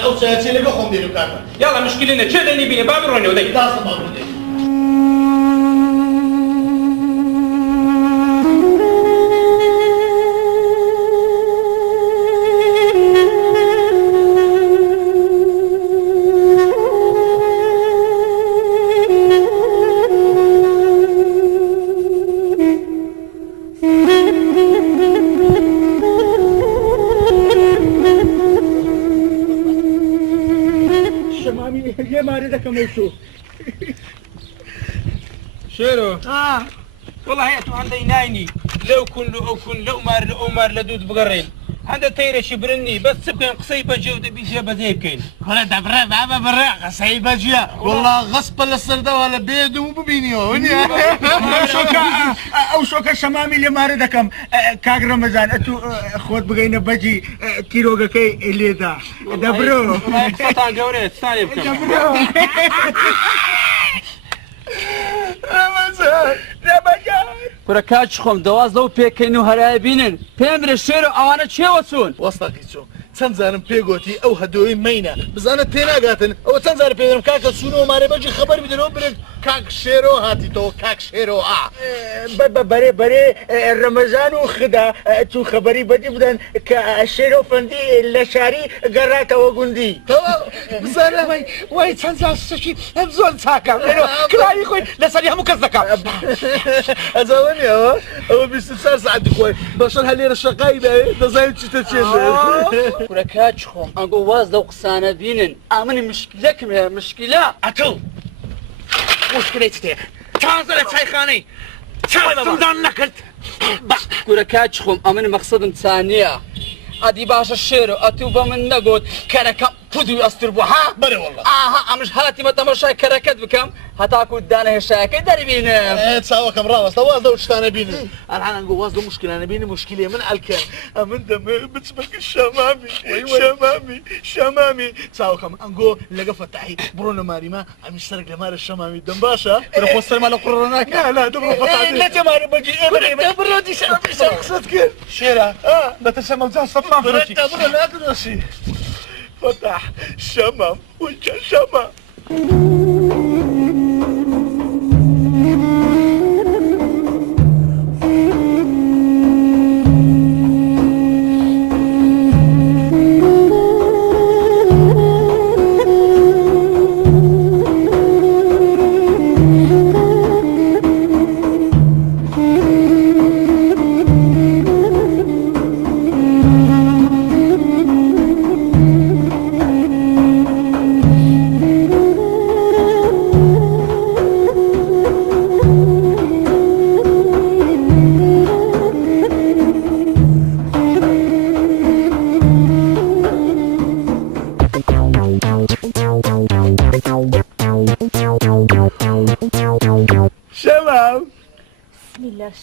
او سياتي اللي بخوم ديرو كاكا يلا مشكلنا تشدني بيه بابروني وداي داس بابروني شيرو والله هي تو عندي نايني لو كن لو مار لدود بقرين هەندە تەیرێکی برنی بەس چ بکەین قسەی بەجێ و دەبی جێ بەجێ بکەین کۆرە دەبڕێ بابە بڕێ قەسەی بەجیە وڵا غەسپە لە سەردەوە لە بێدم و ببینیەوە ئەو شۆکە شەمامی لێمارە دەکەم کاک ڕەمەزان ئەتو خۆت بگەینە بەجی تیرۆگەکەی لێدا دەبرۆ قسەتان گەورەیە ستانێ بکەم کورە کاچ خۆم دەواز لەو پێکەین و هەرای بینن پێم درێ شێر و ئەوانە چێوە چوون وەستاقی چۆ چەند زارم پێگوتی ئەو هەدۆی مەینە بزانە تێناگاتن ئەوە چەند زار پێدرم کاکە چوونەوە مارێ بەجی خەبەر بدەنەوە برێت کاک شێرۆ هاتیتەوە کاک شێرۆ بەرێ بەرێ ڕەمەزان و خدا تو خەبەری بەجی بدەن کە شێرۆ فەندی لە شاری گەڕاتەوە گوندی بزانە وای چەند جار شتێکی زۆر چاکەم کراوی خۆی لەسەری هەموو کەس دەکەم ئەزاوەنیەوە ئەوە 24 ساعت دخۆی بەشەر هەلێرە شەقای بێ دەزانین چیتە چێن کورە کاچ خۆم ئەنگۆ واز لەو قسانە بینن ئامنی مشکلەکم هەیە مشکلە ئەتۆ مشکلەی چ تێ تازە لە چایخانەی چاوەدان نەکرد کورە کاچ خۆم ئەمن مەقسەدم چانییە ئەدی باشە شێر و ئەتوو بە من نەگوت کەرەکە پودوی ئەستر بوو ها بەرێ وەڵڵا ئاها ئەمش هاتیمە تەماشای کەرەکەت بکەم هەتاکو دانە هێشایەکەی دەربینم چاوەکەم ڕاوەستە واز لەو شتانە بینن ئەلحانەنگۆ واز لە مشکلانە بینی مشکلی من ئەلکەن ئەمن دەمێ بچمەکە شەمامی چاوەکەم ئەنگۆ لەگە فەتاحی بڕۆنە ماریما ئەمی سەرک لە مارە شەمامی دەم باشە خۆ سەرما لە قڕۆ ناکە لا دەبڕۆ فەتاحی نەتەمارە بەجی بڕۆ دیشە قسەت کرد شێرە بەتەسە مەوجان سەفان بڕۆ ناکردۆسی فتح شمم وجه شمم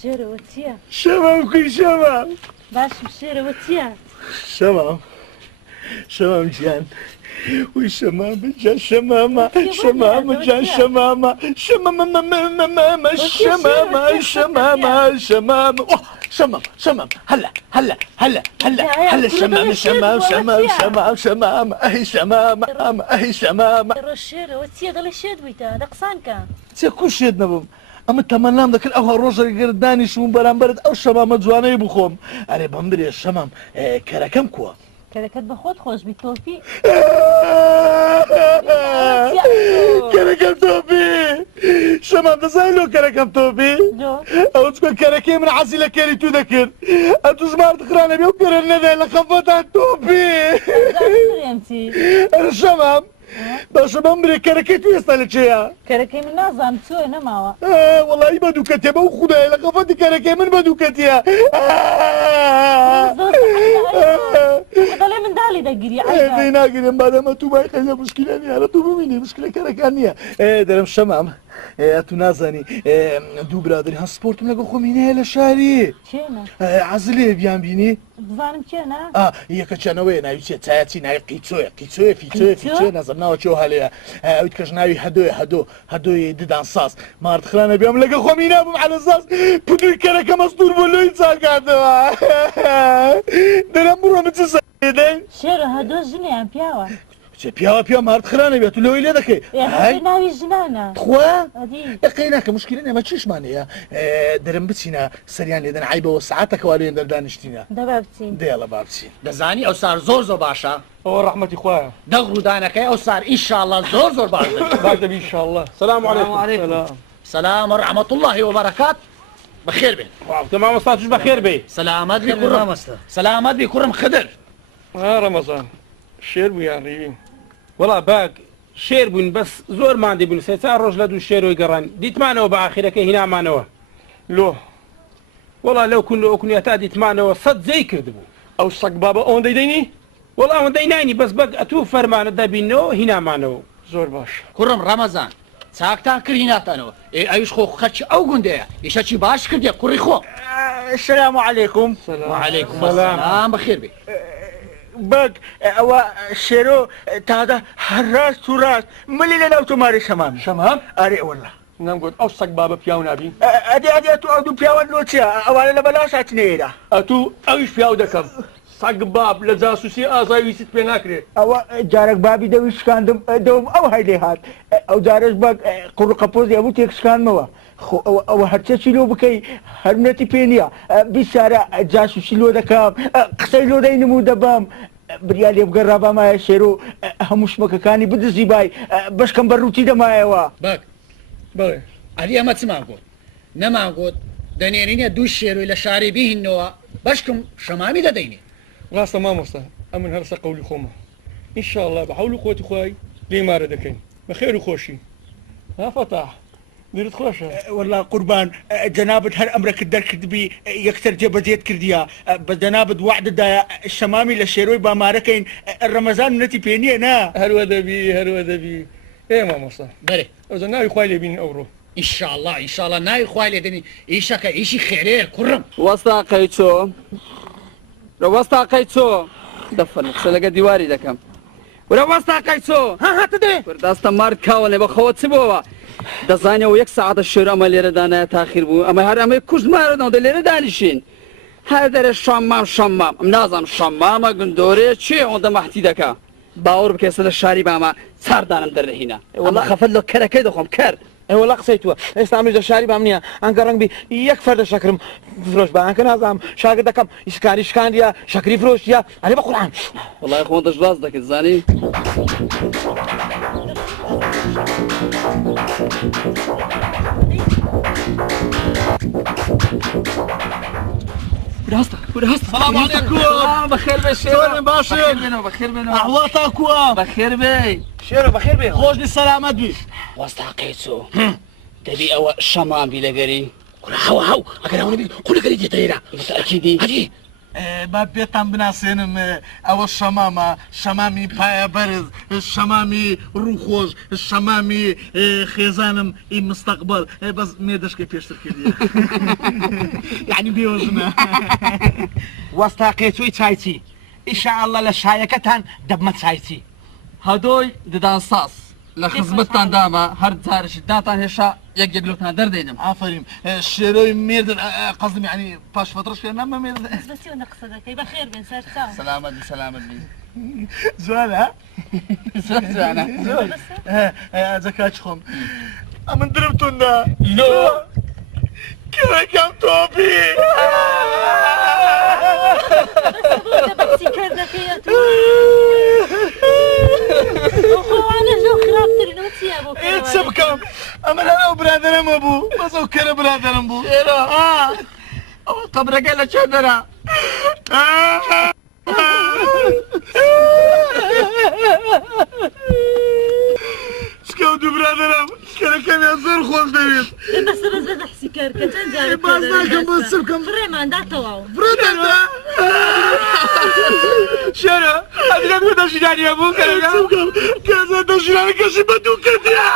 شێرەوە چییە؟ شەمام کوی شەمام باشم شێرەوە چییە؟ شەمام گیان وی شەمام جان شەمامە شەمامە جان شەمامە شەمام هەلا شەمام ئەهی شەمام ڕۆ شێرەوە چییە دەڵێ شێت بوویتە دە قسانکە چێ کو شێت نەبووم ئەمە تەمەنام دەکرد ئەوها ڕۆژێک گرت دانیشتم بەرامبەرت ئەو شەمامە جوانەی بخۆم ئەرێ بەم برێ شەمام کەرەکەم کووە کەرەکەت بە خۆت خۆش بی تۆپی کەرەکەم تۆپی شەمام دەزای لۆ کەرەکەم تۆپی ئەو چکە کەرەکەی من حەزی لە کەری تو دەکرد ئەتو ژمار دخرانە بێ و کەرە نەدای لە خەفەتان تۆپی شەمام باشە بەم برێ کەرەکەی تو ئێستا لە چێە؟ کەرەکەی من نازانم چۆی نەماوە وەڵی بەدووکەتێ بەو خودای لە خەفەتی کەرەکەی من بەدووکەتیە دەڵێ من داڵی دەگیری دەی ناگیرم بادەمە تو بای خەیە مشکلە نیە تو ببینی مشکلە کەرەکان نییە دەرم شەمام تو نازانی دوو برادری هەن سپۆرتم لەگە خۆمینەیە لە شاری عەزلێ بیان بینی؟ بزانم چێنە؟ یەکە چەنەوەیە ناوی چێ چایەتی ناوی قیچۆیە فیچۆیە نەزم ناوە چێ هەلەیە ئەویت کەش ناوی هەدۆی ددان ساز ماردخرانە بیام لەگە خۆمی نابم على ساز پودوی کەرەکە مەستور بۆ لۆی چاکاتەوە دەرم بڕۆ من چ سەدەی؟ شێرە هەدۆ ژنیان پیاوە پیا ماردخرانە بێت لۆی لێ دەکەی ناوی ژنانە خوا ئەقەی ناکە مشکلە نێمە چیشمانەیە دەرم بچینە سەریان لێدەن عیبەوە سعاتەکەوا لێن دەردانیشتینە دەبا بچین دێڵە با بچین دەزانی ئەو سار زۆر باشە ئەوە ڕەحمەتی خوایە دەغ ڕوودانەکەی ئەو سار ئینشاءڵڵا زۆر باش دەبی ئینشاءڵڵا سەلام عەلەیکم سەلام و ڕەحمەت الله وبەرەکات بەخێر بێن تەمام ئەستا توش بەخێر بێ سەلامەت بی کوڕم سەلامەت بی کوڕم خدر ڕەمەزان شێر بوویان ڕیوین وەڵا باک شێر بوون بەس زۆر ماندی بوون سێ چار ڕۆژ لە دوو شێرۆی گەڕان دیتمانەوە بە ئاخیرەکەی هینامانەوە لۆ وەڵا لەو کون لە ئۆکنیەتا دیتمانەوە 100 جێی کرد بوو ئەو سەگ بابە ئەوەندەی دەینی وەڵا ئەوەندەی نانی بەس بەک ئەتوو فەرمانە دەبینەوە هینامانەوە زۆر باش کوڕم ڕەمەزان چاکتان کردی ناتانەوە ئەویش خۆ خەرچی ئەو گوندەیە ئیشەکی باش کردێ کوڕی خۆ السلام عليكم وعليكم السلام بخير بێ بەگ ئەوە شێرۆ تازە هەر ڕاست و ڕاست ملی لە ناو تۆماری شەمام شەمام ئارێ وەڵا نامگوت ئەو سەگ بابە پیاو نابی ئەدێ تو ئەو دوو پیاوە لۆ چیە ئەوانە لە بەلاو ساتنێرە ئەتوو ئەویش پیاو دەکەم سەگ باب لە جاسوسی ئازای ویست پێ ناکرێت ئەوە جارێک بابی دەوی شکاندم دەوم ئەو هەیدێ هات ئەو جارش بەگ قوڕ قەپۆزی هەبوو تێکشکانمەوە خۆ ئەوە هەرچەکی لۆ بکەی هەرمەتی پێ نییە بیسارە جاسوسی لۆ دەکەم قسەی لۆ دەینم و دەبام بریا لێ بگەڕا بامایە شێرۆ هەموو شمەکەکانی بدزی بای بەشکەم بەڕووتی دەمایەوە بەگ بڵێ ئەری ئەمە چمان گوت نەمان گوت دەنێرینە دوو شێروی لە شاری بیهینەوە بەشکم شەمامی دەدەینێ ڕاستە مامۆستا ئەمن هەرسە قەولی خۆمە ئینشاءڵڵا بە حەول و قووەتی خوای لێمارە دەکەین بە خێر و خۆشی ها فەتاح دلت خۆشە والله قوربان جەنابەت هەر ئەمرەکرد دەرکردبی یەکسەر جێبەجێت کردیە بە جەنابەت وعددایە شەمامی لە شێرۆی بامارەکەین ڕەمەزان نەتی پێ نییە نا هەروە دەبی ئێ مامۆستا بەرێ ئەوزە ناوی خوای لێبینین ئەوڕۆ ئیشاءڵڵا ناوی خوای لێدەنی ئیشەکە ئیشی خێرەیە کوڕم وەستاقەی چۆ لە وەستاقەی چۆ دەفەن قسە لەگە دیواری دەکەم ورە وەستاقەی چۆ هاتە دێ وەرداستە مارد کاوەڵێ بەخەوە چ بووەوە دەزانەوە یەک سەعاتە شێر ئەمە لێرەدانایە تاخیر بوو ئەمە هەر ئەمەی کوژمارەدەوە دە لێرە دانیشین هەر دەرێ شەمام ئەم نازانم شەمامە گندۆرێ چێ ئەوەندە مەحتی دەکا باوەڕ بکەسە لە شاری بامە چاردانم دەرەهینە والله خەفەت لە کەرەکەی دەخۆم کەر وەڵا قسەی تووە ئێستا ئەمریش لە شاری بام نییە ئەنگە ڕەنگبی یەک فەردە شەکرم فرۆش بە ئەنکە نازانم شاگرد دەکەم ئیسکاری شکاندیە شەکری فرۆشتیە ئەلێ بە قورئان وەڵای خۆم دەشباز دەکەیت زانی وراستە سلام علیکم بەخێر بێ شێرم باشن بەخێر بێنەوە ئەحواڵتا کووە بەخێر بێ شێرە بەخێر بێ خۆشنی سەلامەت بی وەستاقەی چۆ دەبی ئەوە شەمامی لەگەری هاو ئەگەر ئەوە قولەکەری دێتە ئێرە تەئەکیدی هەجی با پێتان بناسێنم ئەوە شەمامە شەمامی پایە بەرز شەمامی ڕووخۆش شەمامی خێزانم ئی مستەقبەل بەس مێدەشکە پێشتر کردی یعنی بێوەزنە وەستاقەی چۆی چایچی ئیشاءڵڵا لە شایەکەتان دەبمە چایچی هەدۆی ددان ساس لە خزمەتتان دامە هەر جارشی داتان هێشا یەک یەکلۆتان دەردێنم ئافرین شێرۆی مێردن قەزم یعنی پاش فترەش پێ نامە مێردن بەچێوە قسە دەکەی بەخێر بێن سەر چاو سەلامەت بی جوانە جوانە جەکا چ خۆم ئەمن درمتوندا لۆ کەوەکەم تۆپی بەچی کار دەکەی خۆوانە زۆر خراپترینەوە چییە بۆ چ بکەم ئەمە لەناو برادەرەمە بوو بەس ئەو کەرە برادەرم بوو ئەوە قەبرەکەی لە چێ دەرا چکە و دوو برادەرم کەرەکەمیان زۆر خۆش دەوێت بەسە بەس بە بەحسی کار کە چەند جارێک باز ناکەم بۆ چ بکەم فڕێماندا تەواو برادەرە شێرە ئەدرێت بۆ دەژیرانیە بوو کەرەکە چ بکەم کەزە دەژیرانەکەشی بە دوو کردیە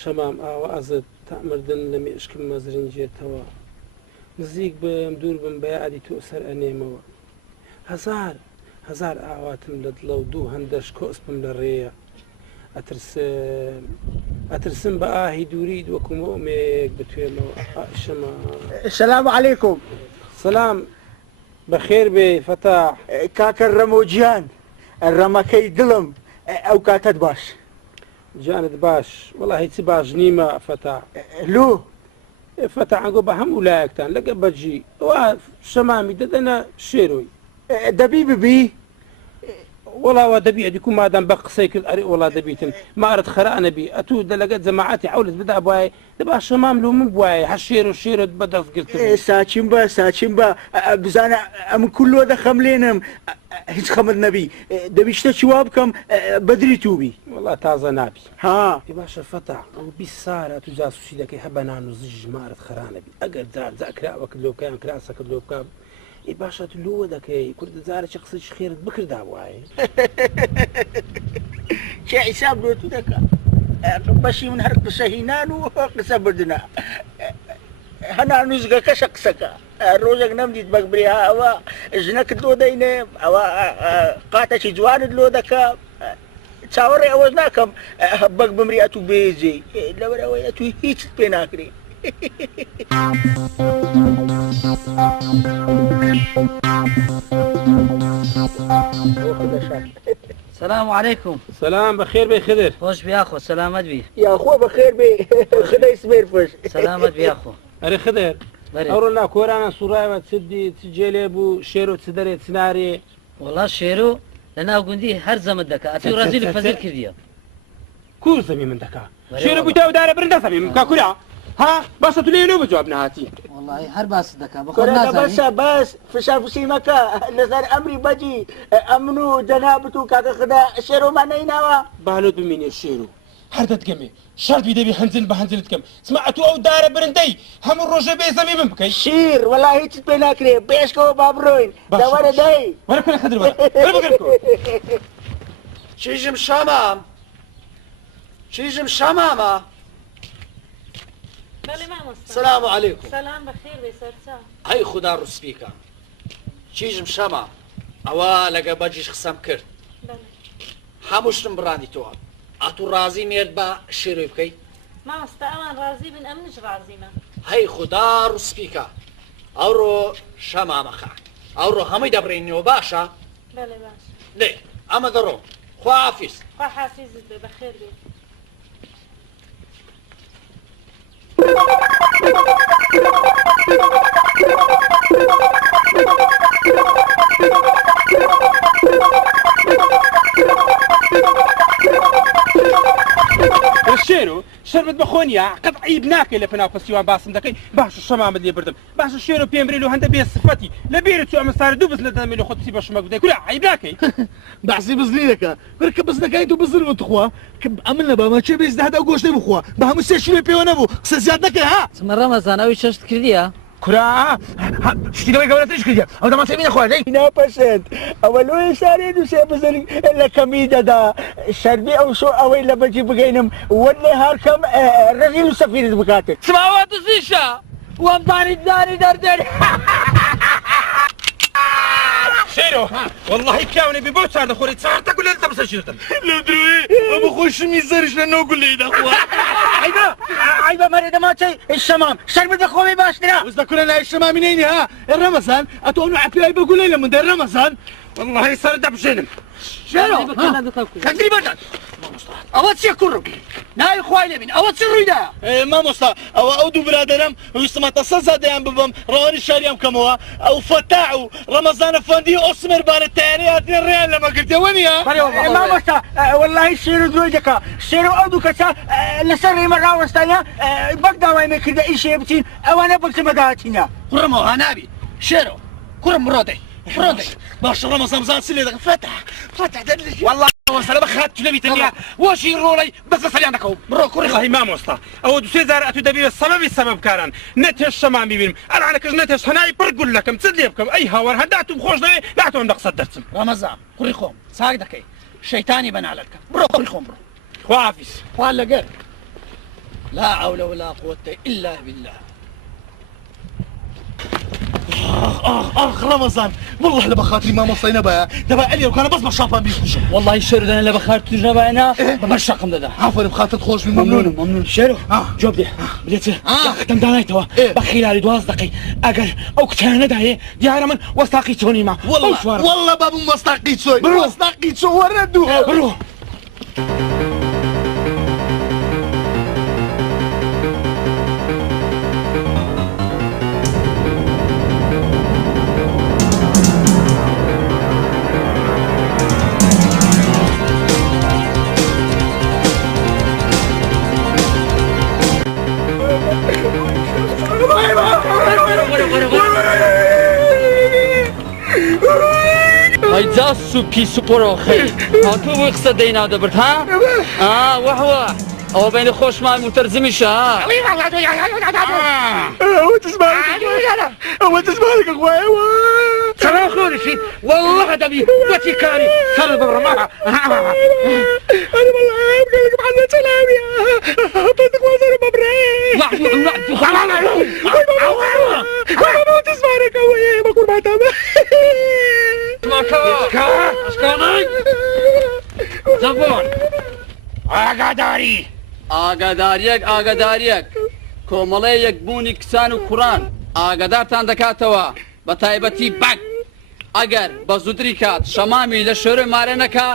شەمام ئاوە ئەزت تامردن لە مێشکم مەزرینجێتەوە نزیک بم دوور بم بە یادی تۆ سەر ئەنێمەوە هەزار ئاواتم لە دڵە و دوو هەندەش کۆسپم لە ڕێیە ئەترسم بە ئاهی دووری وەکوم ئۆمێک بتوێمەوە شەما سلام علیکم سلام بەخێر بێ فەتاح کاکە ڕەمۆجیان ڕەمەکەی دڵم ئەو کاتت باش جانت باش وەڵا هیچی باش نیمە فەتاح لۆ فەتاح ئەنگۆ بە هەموو لایەکتان لەگە بەجی ئەوە شەمامی دەدەنە شێرۆی دەبی ببی وڵاوە دەبی ئەدیکو مادام بە قسەی کرد ئەری وڵا دەبیتن مارت خەرانەبی ئەتوو دەلەگەت جەماعەتی حەولت بدا بواە دەبا شەمام لۆ من بواە هە شێر و شێرت بەدەستگرتن ساچیم بە بزانە ئەم کولۆ دەخەم لێنم هیچ خەمت نەبی دەبی شتە چوا بکەم بەدری تووبی وڵا والله تازە نابی ها ای باشە فەتح ئەو 20 سارە تو جاسوسی دەکەی هە بەنان و زژ ژمارەت خەرانەبی ئەگەر جار کراوە کرد لۆکیان کراسە کرد لۆ بکەم ئی باشە تو لۆوە دەکەی کورد جارێکی قسەی خێرت بکردا وایە چه حساب لۆ تو دەکە بەشی من هەر قسە هینان و قسە بردنە هەنا نوزگەکەشە قسەکە ڕۆژێک نەمدیت بەکبرێ ئەوە ژنەکت لۆ دەینێ ئەوە قاتەکی جوانت لۆ دەکە چاوەڕێ ئەوەش ناکەم بەک بمری ئەتو بێزی لەبەرەوەی ئەتو هیچت پێ ناکرێ سلام عليكم. سلام بخير بي خضر. خوش بياخو سلامت بي. يا اخو بخير بي خدا يسمير فش. سلامت بياخو. أري خضر. أورونا كورانا سوراي وتسدي تجيلبو شيرو تسدري تسناري. والله شيرو لنا قندي هر زمن دكا أتي رازيل فزيل كرديا. كور زمي من دكا. شيرو بيتاو دار برندا سمي من كاكورا. ها بس تولي له بجوابنا هاتي. والله هر باس دكا بخلنا بس فشاف سيمكا نزار أمري بجي أمنو جنابتو كاكا خدا شيرو ما نيناوا. بالود بمين شيرو. هردت قمي شرط بيدي بهنزل بهنزلتكم سمعتوا او دار برندي هم الرجا بي زمي بمبكي شير والله هيك بيناكري بيشكو بابروين دور داي ولا كل خضر ولا بقولكم چیژم شامام چیژم شاماما بله مامۆستا. السلام عليكم. سلام بەخێر بێ سەرچاو. هەی خوددا ڕوسپیکە چیژم شەما ئەوە لەگە بەجیش قسەم کرد هەمووشتم بڕانی تۆوە ئەتوو ڕازی مێرد بە شێروی بکەیت مامۆستا ئەوان ڕازی بن ئەم منیش ڕازیمە. هەی خوددا ڕوسپیکە ئەوڕۆ شەمامەخە ئەوڕۆ هەمووی دەبڕێنەوە باشە بەڵێ باش. لێ ئەمە دەڕۆ خواحافیز. خوا حافیزت بێ بەخێر بێ. الشيرو شربت بخونيا قد عيب ناكل لفنا فسيوان باسم دكي باش الشمام اللي بردم باش الشيرو بيمريلو هندا بيه صفتي لبيرتو اما صار دوبس لدميلو خد سي باش ما قد كل عيب ناكي بحسي بزليلك بركب بزنك انتو بزلوا تخوا كب عملنا بقى ما تشي بيز ده هذا وقوش نبخوا بهم السيشلي بيونبو سيادتك ها اسم رمضان اوي ششت كرديا كرا شتي دوي قبل تشكي دي او ده ما سيبين اخويا لي نا بسد اولو يساري دو سي بزل الا كميدا دا شربي او شو او الا بجي بغينم ولا هاركم رجل سفير بكاتك سماوات الزيشة وامضاني داري دردري شيرو والله كاوني ببوت صار دخولي صارتك ولا انت مسجلتم لو دروي ابو خوش ميزرش لانه قول لي ده اخوا عيبه مريضه ما شيء الشمام شربت اخوي باشنا وإذا كنا الشمام منين ها الرمضان اتونو عبي بقول لي من رمضان والله صار دب جنم شنو تقريبا اوت يكرم ناي خويا من اوت سريدا ما مصطفى او اودو برادرم ويسمى تصزد يا ببم رواني الشاريام كموا او فتاعو رمضان فندي اسمر بان التاني اتنين ريال لما قلت وين يا ما مصطفى والله سيرو دويدك سيرو اودو كتا لسري مره وستايا بقدا وين كده اي شيء بتين او انا قلت مداتنا كرمو هنابي شيرو كرم مرودي باش رمضان زاد سلي فتح دلج والله وصل بخات تلبي تنيا واش يرولي بس سلي عندك برو كوري والله ما مصطفى او دو سيزار اتو دبي السبب كان نتش الشمام بيبين انا عليك نتش هناي برقول لكم تسليبكم اي هاور هداتم خوش لا عندك صدرتم رمضان كوري خوم صاقدك شيطاني بن عليك برو كوري خوم برو خوافيس ولا قر لا حول ولا قوة الا بالله. اخ رمضان والله لبخاطري ما وصينا بها دابا علي وكان بس مشافا بيخش والله الشيرو انا لبخاطر تجربة انا بمشقم ده عفوا بخاطر تخرج من ممنون شيرو جوب دي بديت ختم دانايتوا بخيل على دواز دقي اقل او كتانا داي ديار من وثاقيتوني ما والله باب مستقيتسوي مستقيتسو وردوها برو هايجا لاس و پیس و قڕۆخەی هاتوو بۆی قسە دەینا دەبرد ها وەحوە ئەوە بینی خۆشمان متەرجمیشە ئەوە تزمانێکە خوایەوە سلام خۆریشی والله دەبی وەتی کاری سەرت ببڕما أنا والله بقولك معنا سلامي بدك وزر مبري ما تسمعك قوي بقول ما تابع زبون ئاگاداریەک کۆمەڵەیەک بوونی کچان و کوڕان ئاگادارتان دەکاتەوە بە تایبەتی بەک ئەگەر بە زوودری کات شەمامی لە شۆرە مارە نەکا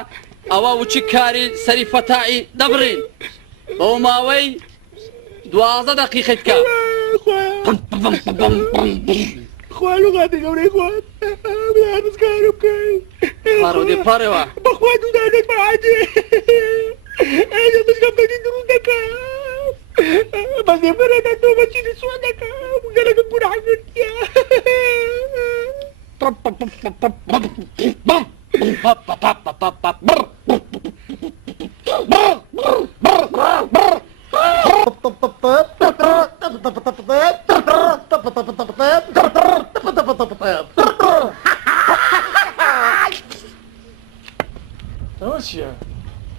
ئەوە وچی کاری سەری فەتاعی دەبڕین بەو ماوەی 12 دقیقەی بکە خواه لغاتی گەورەی خوات بیانت کارم بکەین پارۆدی پارەوە بەخوا دوودانێک بەعاجێ ئەجە بشکەم بەنی دروست دەکەم بەس نێفەرەدە تۆ بەچینی سوە دەکەم گەلەکەم بوون حەزرتیە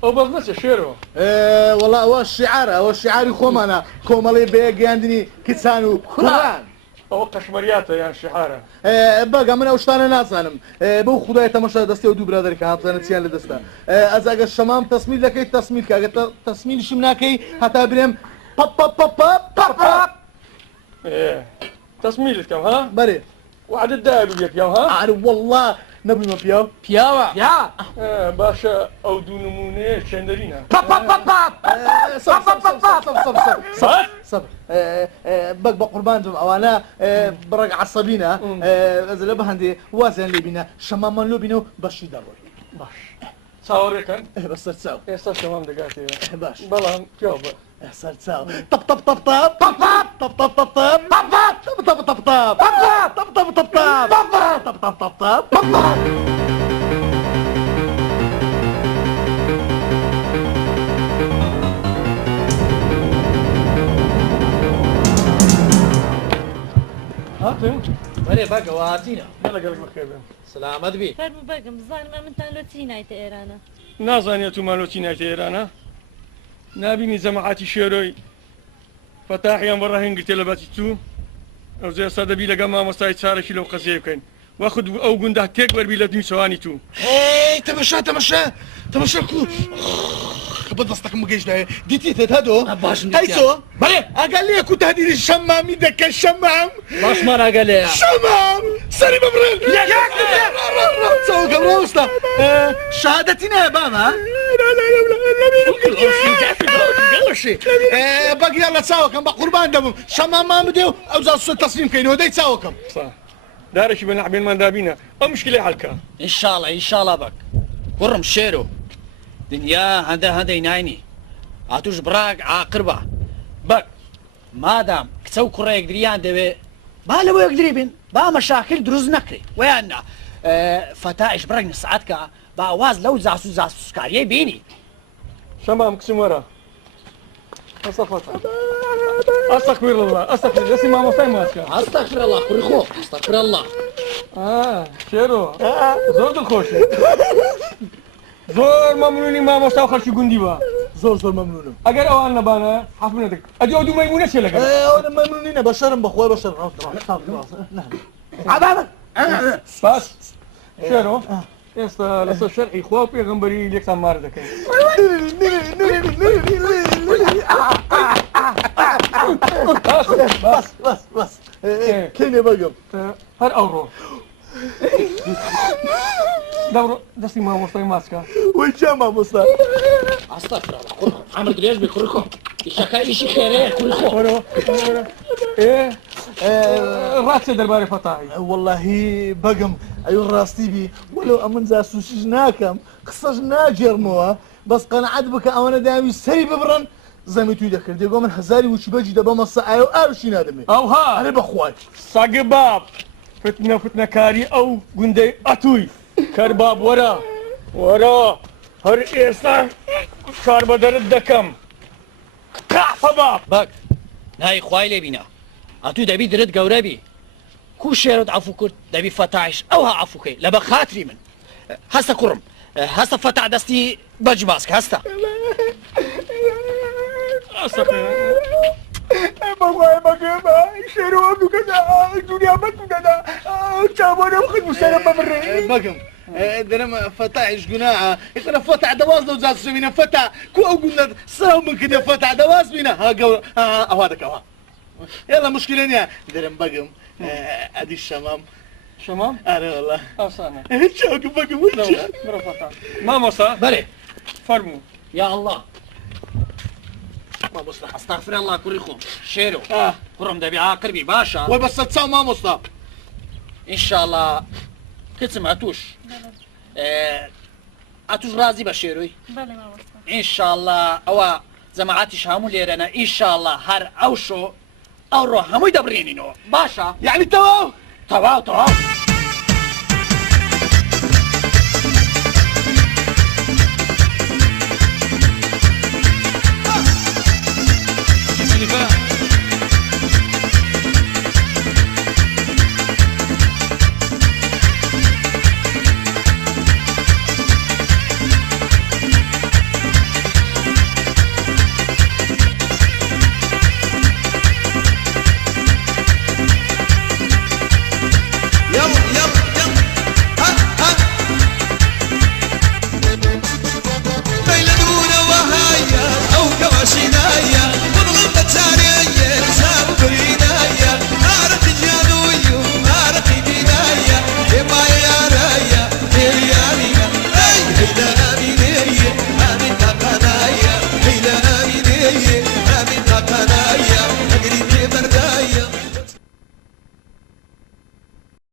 ئەو بەڵ نەچە شێرەوە وەڵا ئەوە شیعارە ئەوە شیعاری خۆمانە کۆمەڵی بەیەکگەیاندنی کچان و کوڕان ئەوە قەشمەریاتە یان شیعارە بەگە من ئەو شتانە نازانم بەو خودای تەمەشا دەستی و دوو برادەرێکە هاتڵێنە چیان لە دەستە ئەز ئەگەر شەمام تەسمیل دەکەیت تەسمیل کە ئەگەر تەسمیلشم ناکەی هەتا برێم تەسمیلت کەم ها بەرێ وعدت دایە بێت یاو ها عارف والله نەبوومە پیاو پیاوە باشە ئەو دوو نمونەیە چێندەرینە بەک بە قوربانم ئەوانە بڕێک عەسەبینە لە بە هەندێ وازیان لێبینە شەمامان لۆ بینە و بەشی دەڕۆی باش چاوەڕێکەن بەسەر چاو ئێستا شەمام دەگاتێ باش بەڵام پیاو بە سەر چاو تەپ تەپ تەپ تەپ تەپ تەپ تەپ تەپ تەپ تەپ تەپ تەپ تەپ هاتم بەرێ بەگەوە هاتینە لەگەڵ بەخێر بێم سلامەت بی فەرموو بەگم بزانم ئەمنتان لۆ چی نایتە ئێرانە نازانێت و مالۆچی نایتە ئێرانە نبینی جەماعەتی شێرۆی فەتاحیان بەڕاهێنگرتێ لە باتی تو ئەو زێ ئێستا دەبی لەگەڵ مامۆستای چارەکی لەو قەزیە بکەین وەخت ئەو گوندە تێک وەربی لە دوی چەوانی تو تەمەشا کو بە دەستەکەم بگەیشتایە دیتیتت هەدۆ هەیچۆ بەڵێ ئەگەلەیە کو تهدیدی شەمامی دەکە شەمام باشمان ئاگەلەیە شەمام سەری ببڕێن چاوەکەم ڕۆستا شەهادەتی نایە بامە بەگیان لە چاوەکەم بە قوربان دەبم شەمامان بدێ و ئەو زا سوێت تەسلیم کەینەوە دەی چاوەکەم دارێکی بە نەحبێنمان دابینە ئەو مشکلەی حەلکە ئینشاڵە بەک کوڕم شێرۆ دنیا هەندەی ناینی هاتوش براک عاقر بە بەک مادام کچە و کوڕە یەکدریان دەوێ با لەوە یەکدری بین با مەشاکل دروست نەکرێ ویان نا فەتاحیش بڕێک نسعەتکە با ئاواز لەو جاسوسکاریەی بینی شەمام کچم وەرە ئەستەغفر الله دەستی مامۆستای ماچکە ئەستەغفر الله کوڕی خۆ ئەستەغفر الله شێرۆ زۆر دڵخۆشی زۆر مەمنونی مامۆستا و خەڵکی گوندی بە زۆر مەمنونم ئەگەر ئەوان نەبانە حەف منە دەکەم ئەدی ئەو دوو مەیمونە چێ لەگەڵ ئەوە مەمنونینە بە شەرم بەخۆی بە شەر باش شێرۆ ئێستا لەسەر شەرعی خوا و پێغەمبەری لێکتان مارە دەکەین بەس کێنێ بەگەم هەر ئەوڕۆ دەستی مامۆستای ماچکە وەی چا مامۆستا ئەستەغفر الله کوڕ ئەمر درێژ بێ کوڕی خۆ ئیشەکە ئیشی خێرەیە کوڕی خۆ ڕاستێ دەربارەی فەتاحی واللهی بەگم ئەو ڕاستی بی وەلو ئەمن جاسوسیش ناکەم قسەش ناجێڕمەوە بەس قەنەعەت بکە ئەوەنە داوی سەری ببڕن زەمی توی دەکرد دێگۆ من هەزاری وچی بەجی دەبەمە سەعایە و ئاوشی نادەمێت ئەوها ئەرێ بەخوای ساگە باب فتنەکاری ئەو گوندەی ئەتووی کەرباب وەرە هەر ئێستا کار بەدەرت دەکەم قاحفە بەک نای خوای لێبینە ئەتوو دەبی درت گەورەبی کو شێرت عەفو کرد دەبی فەتاحیش ئەوها عەفوکەی لە بە خاتری من هەستە کوڕم هەستە فەتاح دەستی بەج باسکە هەستە بەخوای بەگەم شێرەوە دووکەدا دنیا بەتوودەدا چاوانە خد وسەرە بەبڕێ بەگم دەرم فەتاحیش گوناعە ئێترە فەتاح دەواز لەو جات سوینە فەتاح کو ئەو گوندە ساو من کردە فەتاح دەواز بینە ها گەورە ئەوا دەکەوە يلا مشكلة نيا درم بقم ادي الشمام شمام؟ اره والله افسانه شوق بقم وش ما مصا بله فرمو يا الله ما مصلح استغفر الله كل شيرو كرم دبي عاقربي باشا وبس تساو ما مصلح ان شاء الله كتسم اتوش اتوش راضي بشيروي بله ما مصلح ان شاء الله او جماعتي شامو ليرنا ان شاء الله هر اوشو او رو هموي دبرينينو باشا يعني تواو تواو